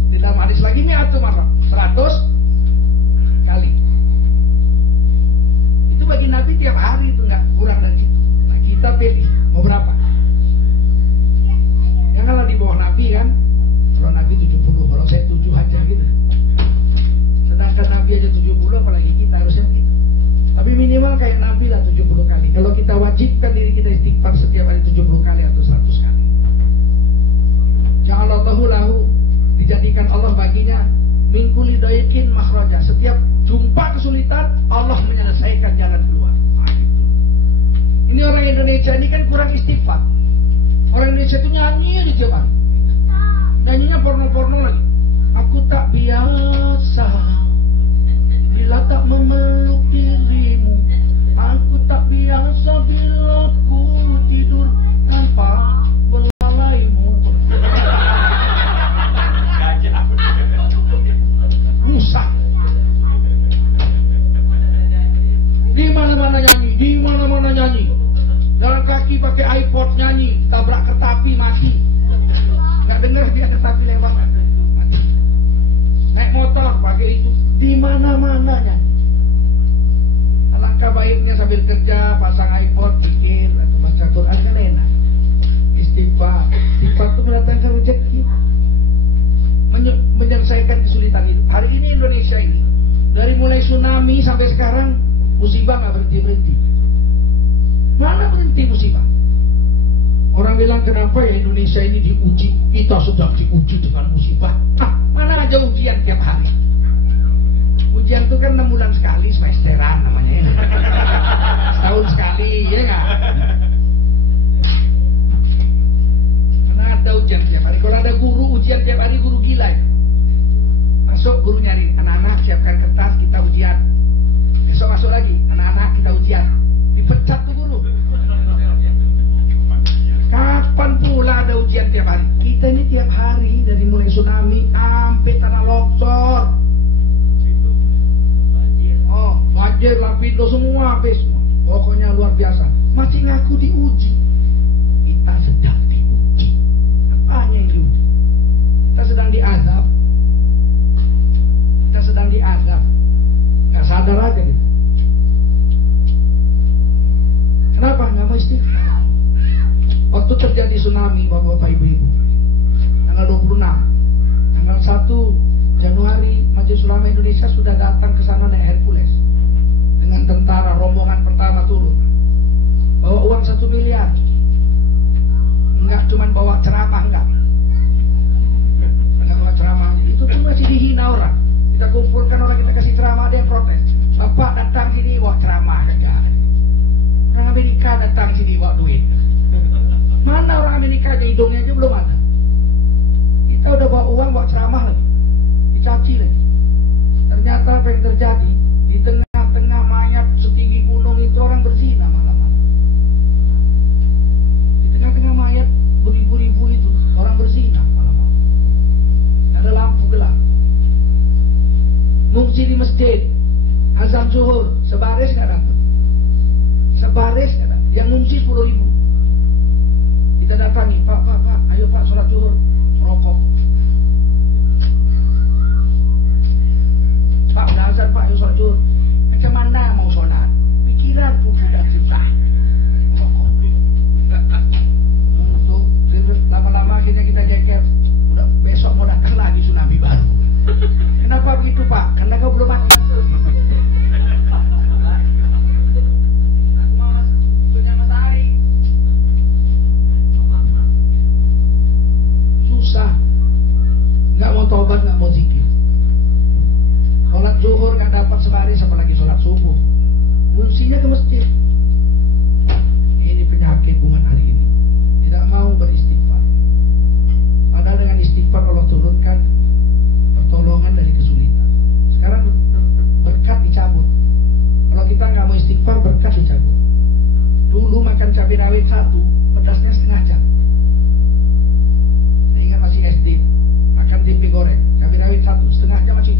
Di dalam hadis lagi mi'atu marat, 100 kali. Itu bagi Nabi tiap hari itu nggak kurang dari itu. Nah kita pilih mau berapa? Ya kalau di bawah Nabi kan, kalau Nabi 70, kalau saya 7 aja gitu. Sedangkan Nabi aja 70, apalagi kita harusnya gitu. Tapi minimal kayak Nabi lah 70 kali. Kalau kita wajibkan diri kita istighfar setiap hari 70 kali atau 100 kali. Ja'alallahu lahu, dijadikan Allah baginya min kulli dhaiqin makhraja. Setiap jumpa kesulitan, Allah menyelesaikan jalan keluar. Nah, gitu. Ini orang Indonesia ini kan kurang istighfar. Orang Indonesia itu nyanyi aja tiap hari. Nyanyinya porno-porno lagi. Aku tak biasa bila tak memeluk dirimu. Aku tak biasa bila ku tidur tanpa belalaimu. Rusak. Di mana-mana nyanyi, di mana-mana nyanyi. Jalan kaki pakai iPod nyanyi, tabrak kertapi mati. Nggak dengar dia kertapi lewat mati. Naik motor pakai itu, di mana-mananya. Alangkah baiknya sambil kerja pasang iPod, pikir atau baca Quran kan enak. Istighfar, istighfar itu mendatangkan rezeki, menyelesaikan kesulitan hidup. Hari ini Indonesia ini dari mulai tsunami sampai sekarang musibah nggak berhenti. Mana berhenti musibah? Orang bilang kenapa ya Indonesia ini diuji? Kita sedang diuji dengan musibah. Mana aja ujian tiap hari. Ujian itu kan 6 bulan sekali, semesteran namanya ya. Setahun sekali, ya nggak? Karena ada ujian tiap hari. Kalau ada guru ujian tiap hari, guru gila ya. Masuk guru nyari, anak-anak siapkan kertas, kita ujian. Besok masuk lagi, anak-anak kita ujian. Dipecat tuh guru. Kapan pula ada ujian tiap hari? Kita ini tiap hari dari mulai tsunami sampai tanah longsor. Oh, banjir, Lapindo semua habis. Pokoknya luar biasa. Masih ngaku diuji. Kita sedang diuji. Apanya yang diuji? Kita sedang diazab. Kita sedang diazab. Gak sadar aja gitu. Kenapa? Gak mau istighfar. Waktu terjadi tsunami, bapak-bapak, ibu-ibu, tanggal 26. Tanggal 1 Januari Majelis Ulama Indonesia sudah datang ke sana naik Hercules dengan tentara, rombongan pertama turun bawa uang 1 miliar. Enggak cuman bawa ceramah, enggak bawa ceramah, itu tuh masih dihina orang. Kita kumpulkan orang, kita kasih ceramah, ada yang protes. Bapak datang sini bawa ceramah enggak. Orang Amerika datang sini bawa duit. Mana orang Amerika aja, hidungnya aja belum ada. Kita udah bawa uang, bawa ceramah lagi, dicaci lagi. Ternyata apa yang terjadi di tengah-tengah mayat setinggi gunung itu orang berzina malam-malam. Di tengah-tengah mayat beribu-ribu itu orang berzina malam-malam. Ada lampu gelap. Mungsi di masjid, azan zuhur, sebaris nggak dapat. Sebaris nggak dapat. Yang mungsi 10.000. Kita datangi, Pak, ayo Pak sholat zuhur, merokok. Pak, udah azan Pak, ayo sholat zuhur. Macam mana mau sholat? Pikiran pun sudah susah. Merokok. Untuk lama-lama akhirnya kita jengkel. Udah besok mau datang lagi tsunami baru. Kenapa begitu Pak? Karena kau belum mati. Aku mau punya matahari. Susah. Nggak mau tobat, nggak mau zikir. Sholat zuhur nggak dapat sebaris, apalagi sholat subuh. Fungsinya ke masjid. Ini penyakit umat hari ini. Tidak mau beristighfar. Padahal dengan istighfar Allah turunkan pertolongan dari kesulitan. Sekarang berkat dicabut. Kalau kita nggak mau istighfar, berkat dicabut. Dulu makan cabai rawit 1, pedasnya setengah jam. Saya ingat masih SD, makan tempe goreng, cabai rawit 1, setengah jam masih.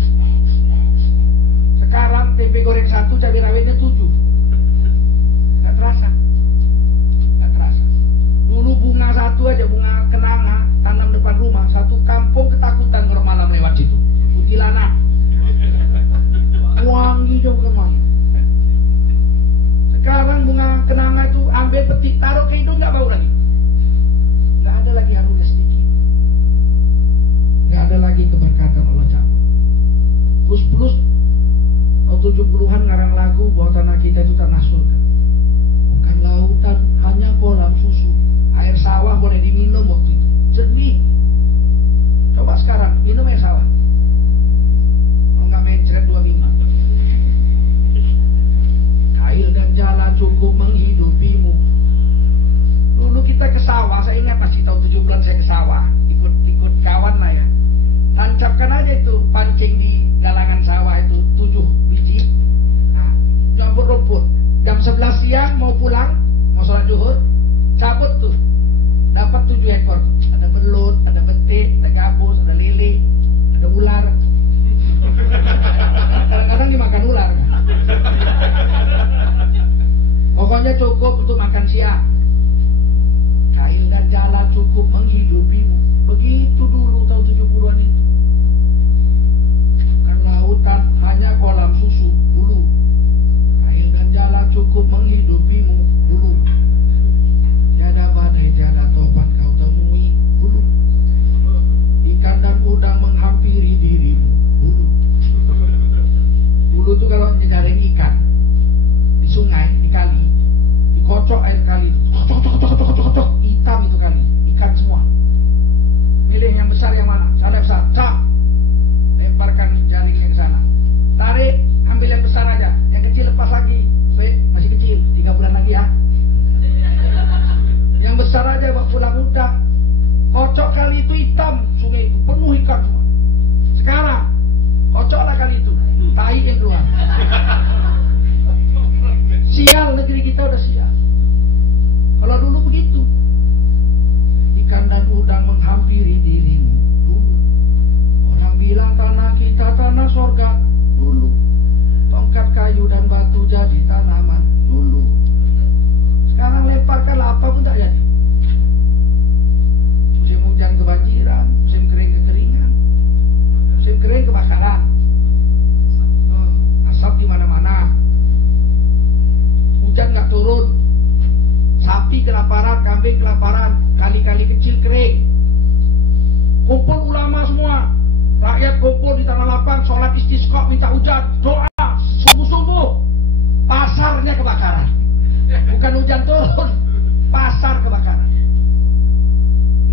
Sekarang tempe goreng 1, cabai rawitnya 7. Nggak terasa. Nggak terasa. Dulu bunga 1 aja, bunga kenanga, tanam depan rumah, 1 kampung ketakutan kalau malam lewat situ. Kuntilanak. Wangi jauh kemana. Sekarang bunga kenanga itu ambil petik, taruh ke hidung, nggak bau lagi. Nggak ada lagi harunya sedikit. Nggak ada lagi keberkatan Allah cabut. Plus tahun 70-an ngarang lagu bahwa tanah kita itu tanah surga. Bukan lautan, hanya kolam susu. Air sawah boleh diminum waktu itu. Jernih. Coba sekarang minum air sawah. Kalau nggak mencret 2 minggu. Kail dan jalan cukup menghidupimu. Dulu kita ke sawah, saya ingat masih tahun 7 saya ke sawah, ikut kawan lah ya. Tancapkan aja itu pancing di galangan sawah itu 7 biji. Nah, campur rumput. Jam 11 siang mau pulang, mau sholat zuhur, cabut tuh. Dapat 7 ekor. Ada belut, ada betik, ada gabus, ada lele, ada ular. Kadang-kadang dimakan ular. Pokoknya cukup untuk makan siang. Kail dan jalan cukup menghidupimu. Begitu dulu tahun 70-an itu. Bukan lautan, hanya kolam susu dulu. Kail dan jalan cukup menghidupimu dulu. Tiada badai, tiada tobat kau temui dulu. Ikan dan udang menghampiri dirimu dulu. Dulu tuh kalau nyegarin ikan di sungai, di kali, dikocok air kali itu. istisqa minta hujan, doa sungguh-sungguh, pasarnya kebakaran. Bukan hujan turun, pasar kebakaran.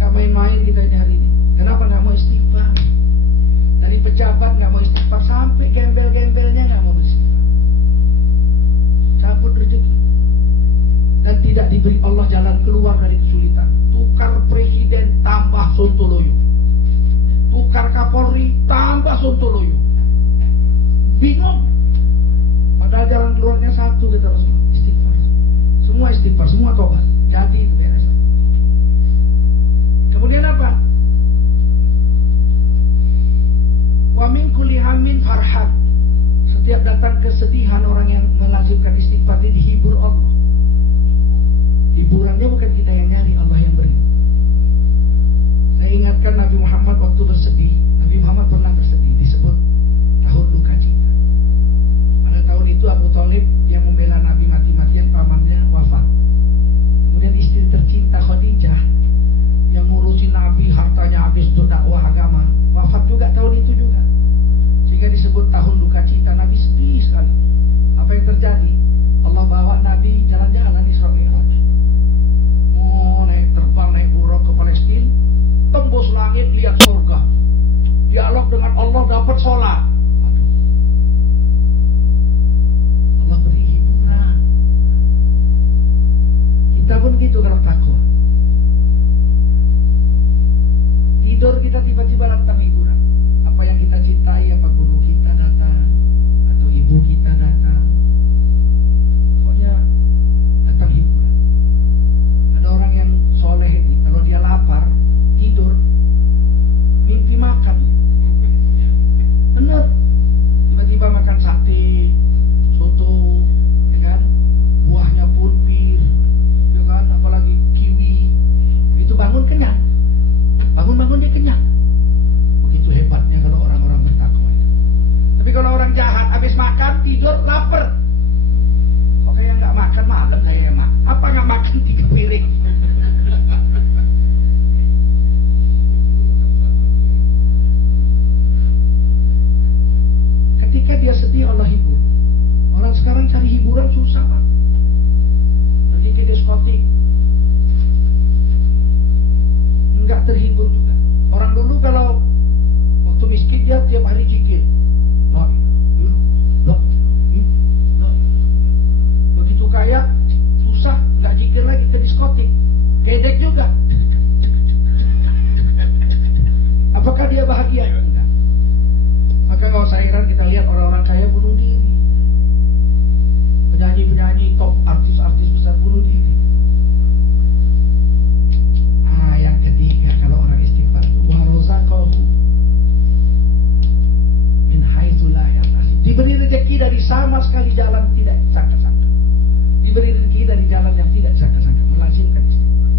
Nggak main-main kita ini hari ini. Kenapa nggak mau istighfar? Dari pejabat nggak mau istighfar, sampai gembel-gembelnya nggak mau beristighfar. Cabut rezeki. Dan tidak diberi Allah jalan keluar dari kesulitan. Tukar presiden tambah sontoloyo, tukar Kapolri tambah sontoloyo. Bingung. Padahal jalan keluarnya satu, kita harus istighfar. Semua istighfar, semua tobat. Jadi itu beres. Kemudian apa? Wa min kulli hammin farhan. Setiap datang kesedihan, orang yang melazimkan istighfar ini dihibur Allah. Hiburannya bukan kita yang nyari, Allah yang beri. Saya ingatkan Nabi Muhammad waktu bersedih. Nabi Muhammad pernah bersedih, disebut tahun duka cita. Pada tahun itu Abu Thalib yang membela Nabi mati-matian, pamannya wafat. Kemudian istri tercinta Khadijah yang ngurusin Nabi, hartanya habis untuk dakwah agama, wafat juga tahun itu juga. Sehingga disebut tahun duka cita. Nabi sedih sekali. Apa yang terjadi? Allah bawa Nabi jalan-jalan Isra Mi'raj. Naik terbang, naik buruk ke Palestina, tembus langit, lihat surga, dialog dengan Allah, dapat sholat. Allah beri hiburan. Kita pun gitu kalau takwa. Tidur kita tiba-tiba datang hiburan. Apa yang kita cintai, apa guru kita datang, atau ibu kita datang, pokoknya datang hiburan. Ada orang yang soleh ini, kalau dia lapar, tidur, mimpi makan. Benar. Tiba-tiba makan sate, soto, ya kan? Buahnya pun pir, ya kan? Apalagi kiwi. Begitu bangun kenyang. Bangun-bangun dia kenyang. Begitu hebatnya kalau orang-orang bertakwa. Tapi kalau orang jahat, habis makan, tidur, lapar. Kok kayak nggak makan malam kayak emak? Apa nggak makan 3 piring? Ketika dia sedih, Allah hibur. Orang sekarang cari hiburan susah, Pak. Pergi ke diskotik, nggak terhibur juga. Orang dulu kalau waktu miskin dia tiap hari zikir. Begitu kaya, susah, nggak zikir lagi, ke diskotik. Gedek juga. Apakah dia bahagia? Enggak. Maka nggak usah heran kita lihat orang-orang kaya bunuh diri. Penyanyi-penyanyi top, artis-artis besar bunuh diri. Yang ketiga, kalau orang istighfar, wa razaqahu min haitsu la yahtasib. Diberi rezeki dari sama sekali jalan tidak sangka-sangka. Diberi rezeki dari jalan yang tidak sangka-sangka, melazimkan istighfar.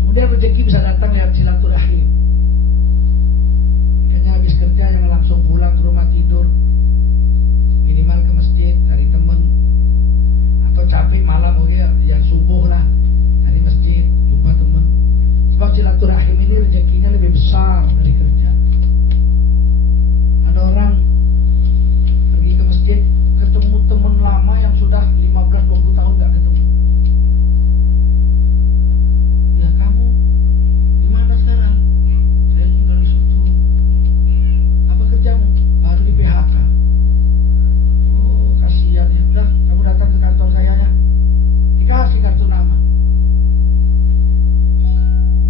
Kemudian rezeki bisa datang lewat silaturahim. Makanya habis kerja yang langsung pulang ke rumah tidur, minimal ke masjid dari teman, atau capek malam ya subuh lah dari masjid jumpa teman. Sebab silaturahim ini rezekinya lebih besar dari kerja. Ada orang pergi ke masjid, ketemu teman lama yang sudah 15-20 tahun gak ketemu. Ya kamu di mana sekarang? Saya tinggal di situ. Apa kerjamu? Baru di PHK. Oh kasihan ya. Udah kamu datang ke kantor saya ya. Dikasih kartu nama.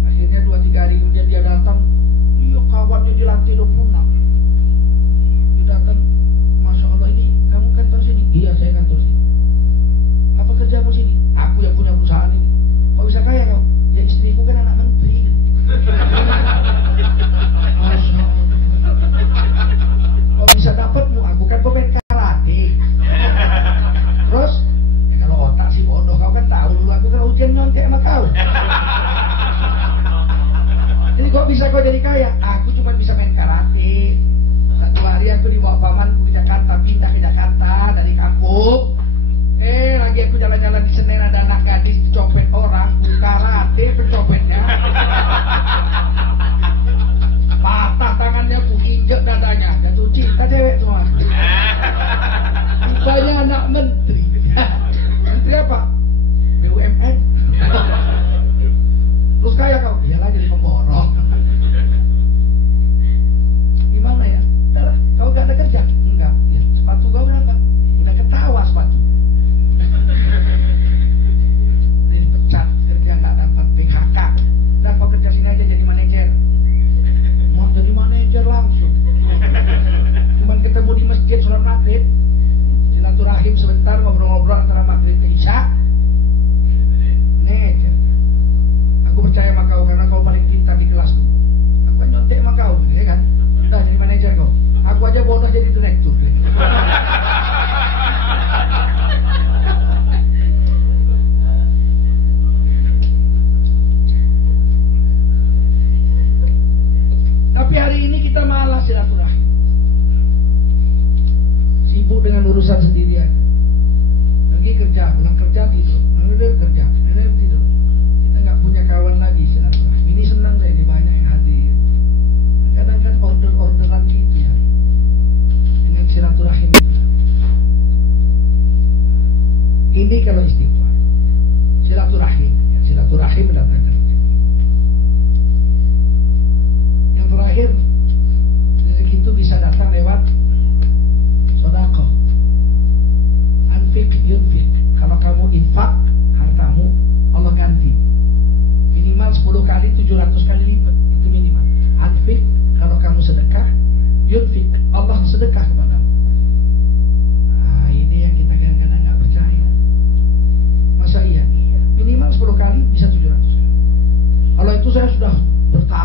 Akhirnya 2-3 hari kemudian dia datang. Iya kawannya di lantai 26. Dia datang. Masya Allah, ini kamu kantor sini? Iya saya kantor sini. Apa kerjamu sini? Aku yang punya perusahaan ini. Kok bisa kaya kau? Ya istriku kan anak menteri. Masya Allah. Kok bisa dapatmu? Aku kan pemain karate. Terus ya kalau otak sih bodoh, kau kan tahu dulu aku kalau ujian nyontek sama kau. Jadi kok bisa kau jadi kaya? Aku cuma bisa main karate. Satu hari aku dibawa pamanku ke Jakarta, pindah ke Jakarta dari kampung. Lagi aku jalan-jalan di Senen, ada anak gadis copet orang, karate pencopetnya. Patah tangannya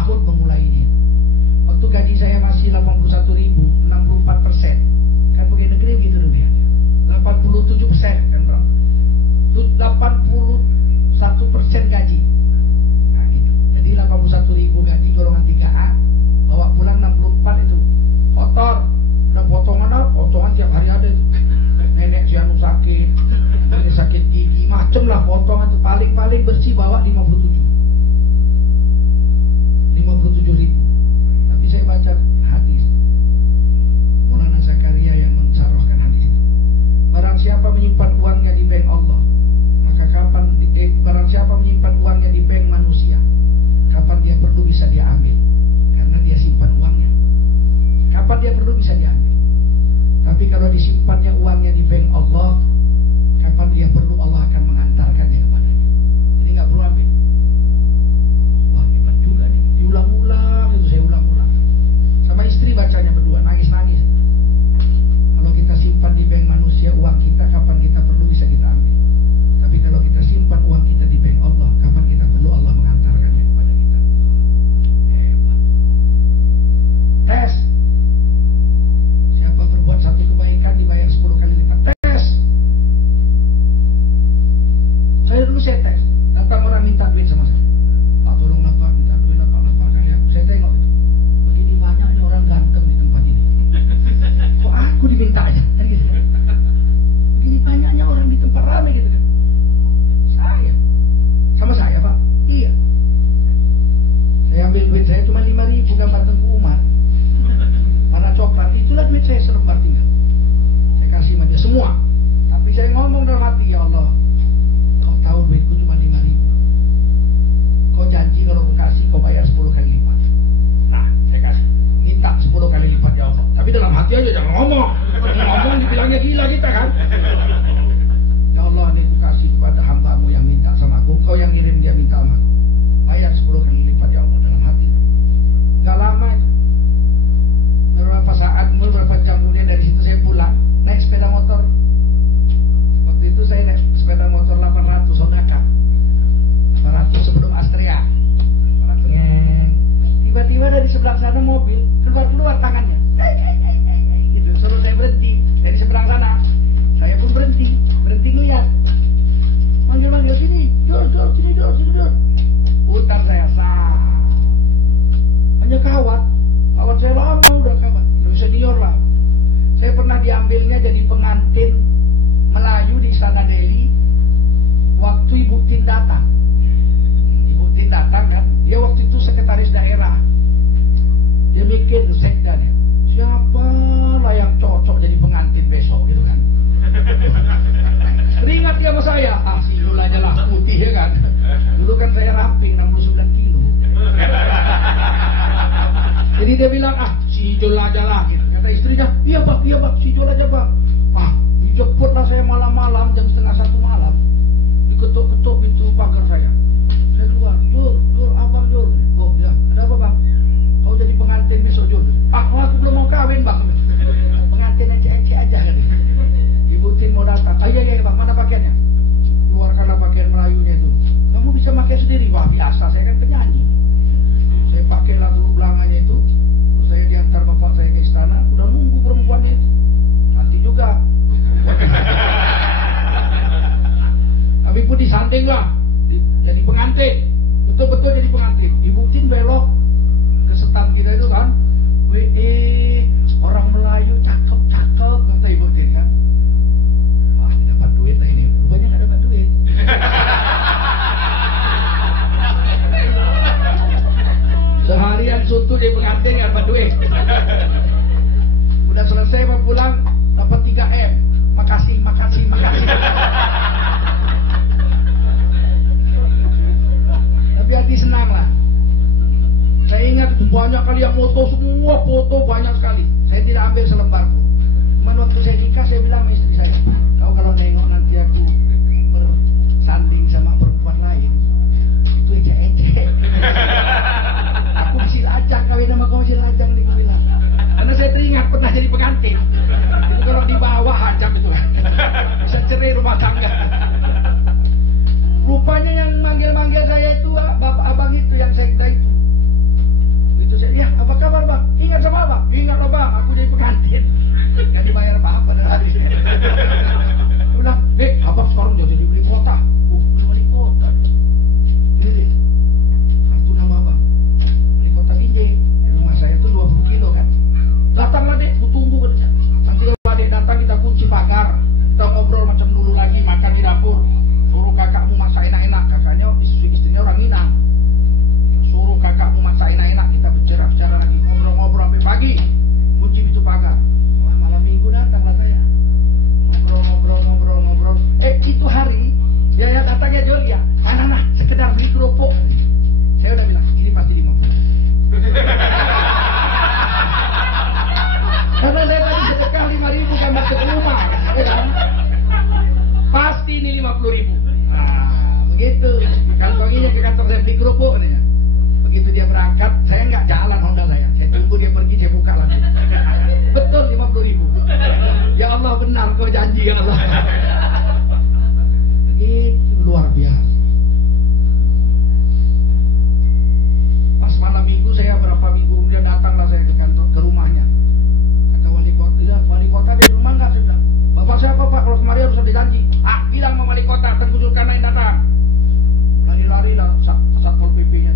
tahun memulai ini. Waktu gaji saya masih 81.000, 64%. Kan pegawai negeri begitu dulu ya. 87% kan berapa? 81% gaji. Nah gitu. Jadi 81.000 gaji golongan 3A, bawa pulang 64 itu. Kotor. Udah potongan tiap hari ada itu. Nenek si anu sakit, nenek sakit gigi, macem lah potongan itu. Paling bersih bawa 57.000. Tapi saya baca hadis Maulana Zakaria yang mensyarahkan hadis itu. Barang siapa menyimpan uangnya di bank Allah, maka barang siapa menyimpan uangnya di bank manusia, kapan dia perlu bisa dia ambil, karena dia simpan uangnya. Kapan dia perlu bisa diambil. Tapi kalau disimpannya uangnya di bank Allah, kapan dia perlu Allah akan mengantarkannya kepadanya. Jadi nggak perlu ambil. Wah hebat juga nih. Diulang-ulang itu, saya ulang-ulang. Sama istri bacanya berdua, nangis-nangis. Kalau kita simpan di bank manusia uang kita, kapan kita perlu bisa kita ambil. Tapi kalau kita simpan uang kita di bank Allah, kapan kita perlu Allah mengantarkannya kepada kita. Hebat. Tes. Siapa berbuat satu kebaikan dibayar 10 kali lipat. Tes. Saya dulu saya tes. Datang orang minta duit sama saya. Pak tolonglah Pak, minta duit lah Pak, lapar kali aku. Saya tengok itu. Begini banyaknya orang ganteng di tempat ini. Kok aku dimintanya? Kan gitu. Begini banyaknya orang di tempat ramai gitu kan. Saya. Sama saya Pak. Iya. Saya ambil duit saya cuma 5.000 gambar Tengku Umar. Warna coklat, itulah duit saya selembar tinggal. Saya kasih sama dia semua. Tapi saya ngomong dalam hati, ya Allah, kau tahu duitku cuma 5.000. Kau janji kalau kau kasih, kau bayar 10 kali lipat. Nah, saya kasih. Minta 10 kali lipat ya Allah. Tapi dalam hati aja, jangan ngomong. Ngomong dibilangnya gila kita kan. Ya Allah, ini aku kasih kepada hamba-Mu yang minta sama aku. Kau yang ngirim dia minta sama aku. Bayar 10 kali lipat ya Allah dalam hati. Gak lama itu. Beberapa saat, beberapa jam kemudian dari situ saya pulang naik sepeda motor. Waktu itu saya naik sepeda motor 800 Honda 800 sebelum Astrea. Tiba-tiba dari sebelah sana mobil keluar tangannya. Gitu, suruh saya berhenti dari seberang sana. Saya pun berhenti ngeliat. Manggil sini, Dor, sini Dor. Putar saya sah. Hanya kawan saya lama udah kawan, lebih senior lah. Saya pernah diambilnya jadi pengantin Melayu di Istana Delhi waktu Ibu Tin datang. Ibu Tin datang kan, dia waktu itu sekretaris daerah. Dia mikir sekda nih, siapa lah yang cocok jadi pengantin besok gitu kan. Teringat dia sama saya, si Yul aja lah putih ya kan. Dulu kan saya ramping 69 kilo. Jadi dia bilang, si Jol aja lah gitu. Kata istrinya, iya Pak, si Jol aja Pak. Dijemput lah saya malam-malam, jam 12:30 malam. Diketuk-ketuk pintu pagar saya. Saya keluar, Jol, abang Jol. Oh ya, ada apa Bang? Kau jadi pengantin besok Jol. Aku belum mau kawin Bang. Pengantin ece-ece aja kan. Ibu Tin mau datang. Iya Bang, mana pakaiannya? Keluarkanlah pakaian Melayunya itu. Kamu bisa pakai sendiri? Wah biasa, saya kan penyanyi. Saya pakailah dulu belangannya itu. Terus saya diantar bapak saya ke istana. Udah nunggu perempuannya itu. Nanti juga. Tapi pun disanding lah. Jadi pengantin. Betul-betul jadi pengantin. Ibu Tin belok ke setan kita itu kan. Orang Melayu cakep-cakep kata Ibu Tin kan. Wah dapat duit lah ini. Rupanya gak dapat duit. Seharian suntuk di pengantin gak dapat duit. Udah selesai mau pulang dapat 3M. Makasih. Tapi hati senang lah. Saya ingat itu banyak kali yang foto, semua foto banyak sekali. Saya tidak ambil selembar pun. Cuman waktu saya nikah saya bilang sama istri saya, kau kalau nengok nanti aku bersanding sama perempuan lain, itu ejek-ejek. Aku mesti lajang kawin sama kau, mesti lajang nih aku bilang. Karena saya teringat pernah jadi pengantin. Itu kalau di bawah hajam itu kan. Bisa cerai rumah tangga. Rupanya yang manggil-manggil saya itu bapak abang itu yang sekda itu. di kerupuk nih. Begitu dia berangkat, saya nggak jalan Honda saya tunggu dia pergi, saya buka lagi. Betul 50.000. Ya Allah benar kau janji ya Allah. Itu luar biasa. Pas malam minggu saya berapa minggu kemudian datanglah saya ke kantor, ke rumahnya. Kata wali kota dia rumah nggak? Saya bilang, bapak siapa Pak? Kalau kemarin harus ada janji. Bilang sama wali kota, terkujur kanan datang. Lari-lari lah satpol PP-nya.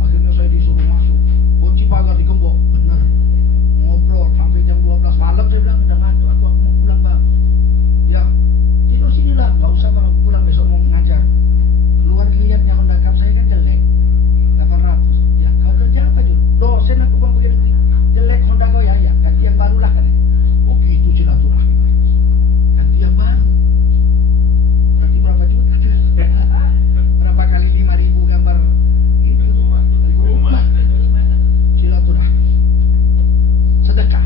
Akhirnya saya disuruh masuk. Kunci pagar digembok. Benar. Ngobrol sampai jam 12 malam. Saya bilang udah ngantuk. Aku mau pulang bang. Ya tidur sini lah. Gak usah bang. Aku pulang besok mau ngajar. Keluar lihatnya Honda Cup saya kan jelek. 800. Ya kau kerja apa Jul? Dosen aku bang begini. Jelek Honda kau ya. Ganti yang baru lah kan. Oh gitu silaturahmi. Ganti yang baru. Berarti berapa juta? Berapa kali 5.000 gambar itu? Rumah. Silaturahmi. Sedekah.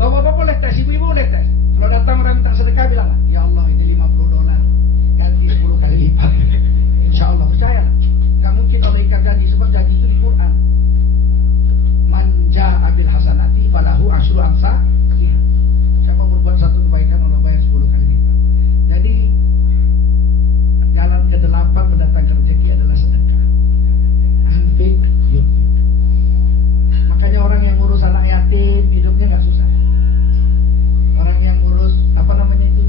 Bapak-bapak boleh tes, ibu-ibu boleh tes. Kalau datang orang minta sedekah bilang, ya Allah ini $50 ganti 10 kali lipat. Insya Allah percaya. Gak mungkin Allah ikat janji, sebab janji itu di Quran. Man ja'a bil hasanati falahu asyru amsa. Siapa berbuat satu kebaikan Allah bayar 10 kali lipat. Jadi jalan ke-8 mendatangkan rezeki adalah sedekah. Anfik yunfik. Makanya orang yang ngurus anak yatim hidupnya nggak susah. Orang yang ngurus apa namanya itu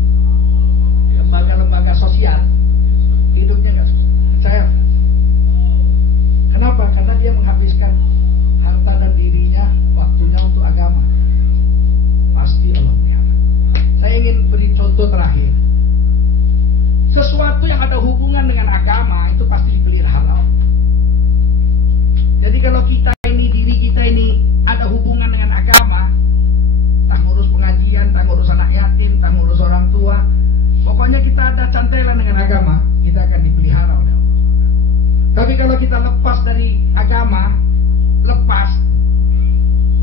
lembaga-lembaga sosial hidupnya nggak susah. Percaya? Kenapa? Karena dia menghabiskan harta dan dirinya, waktunya untuk agama. Pasti Allah pelihara. Saya ingin beri contoh terakhir. Sesuatu yang ada hubungan dengan agama itu pasti dipelihara. Jadi kalau kita ini, diri kita ini ada hubungan dengan agama, entah ngurus pengajian, entah ngurus anak yatim, entah ngurus orang tua, pokoknya kita ada cantelan dengan agama, kita akan dipelihara oleh Allah. Tapi kalau kita lepas dari agama,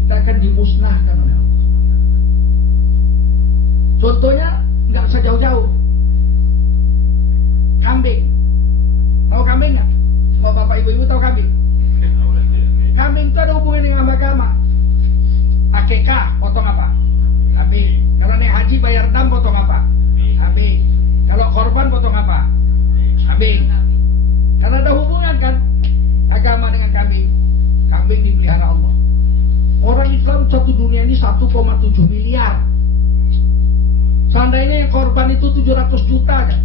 kita akan dimusnahkan oleh Allah. Contohnya nggak usah jauh-jauh. Kambing. Tahu kambing nggak? Mau bapak ibu-ibu tahu kambing? Kambing itu ada hubungan dengan agama. Akekah, potong apa? Kambing. Kalau naik haji bayar dam, potong apa? Kambing. Kalau korban, potong apa? Kambing. Karena ada hubungan kan agama dengan kambing. Kambing dipelihara Allah. Orang Islam satu dunia ini 1,7 miliar. Seandainya yang korban itu 700 juta kan?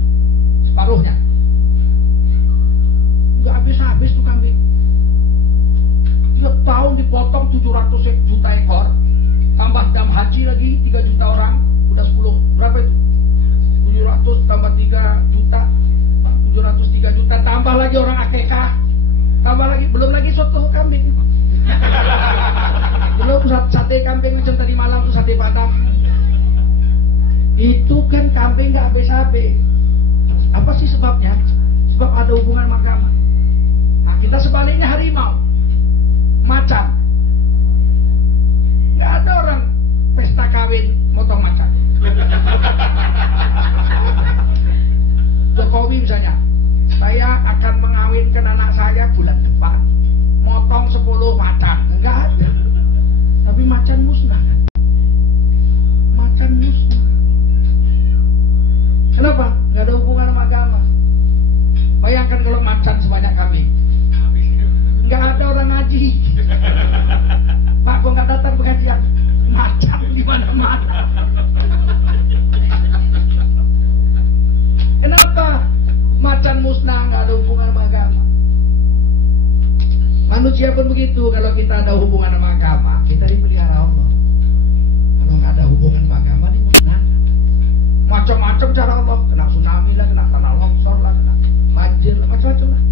Separuhnya. Nggak habis-habis tuh kambing. Tiap tahun dipotong 700 juta ekor. Tambah dam haji lagi 3 juta orang. Udah 10. Berapa itu? 700 tambah 3 juta. 703 juta. Tambah lagi orang akekah. Tambah lagi. Belum lagi soto kambing. Belum sate kambing macam tadi malam tuh sate Padang. Itu kan kambing nggak habis-habis. Apa sih sebabnya? Sebab ada hubungan sama agama. Nah, kita sebaliknya harimau, macan. Nggak ada orang pesta kawin motong macan. Jokowi misalnya, saya akan mengawinkan anak saya bulan depan, motong 10 macan. Nggak ada. Tapi macan musnah kan? Macan musnah. Kenapa? Nggak ada hubungan sama agama. Bayangkan kalau macan sebanyak kami, nggak ada orang ngaji. Pak, kok nggak datang pengajian? Macan di mana-mana. Kenapa? Macan musnah, nggak ada hubungan sama agama. Manusia pun begitu. Kalau kita ada hubungan sama agama, kita dipelihara Allah. Kalau nggak ada hubungan sama agama, dimusnahkan. Macam-macam cara Allah, kena tsunami lah, kena tanah longsor lah, kena banjir lah, macam-macam lah.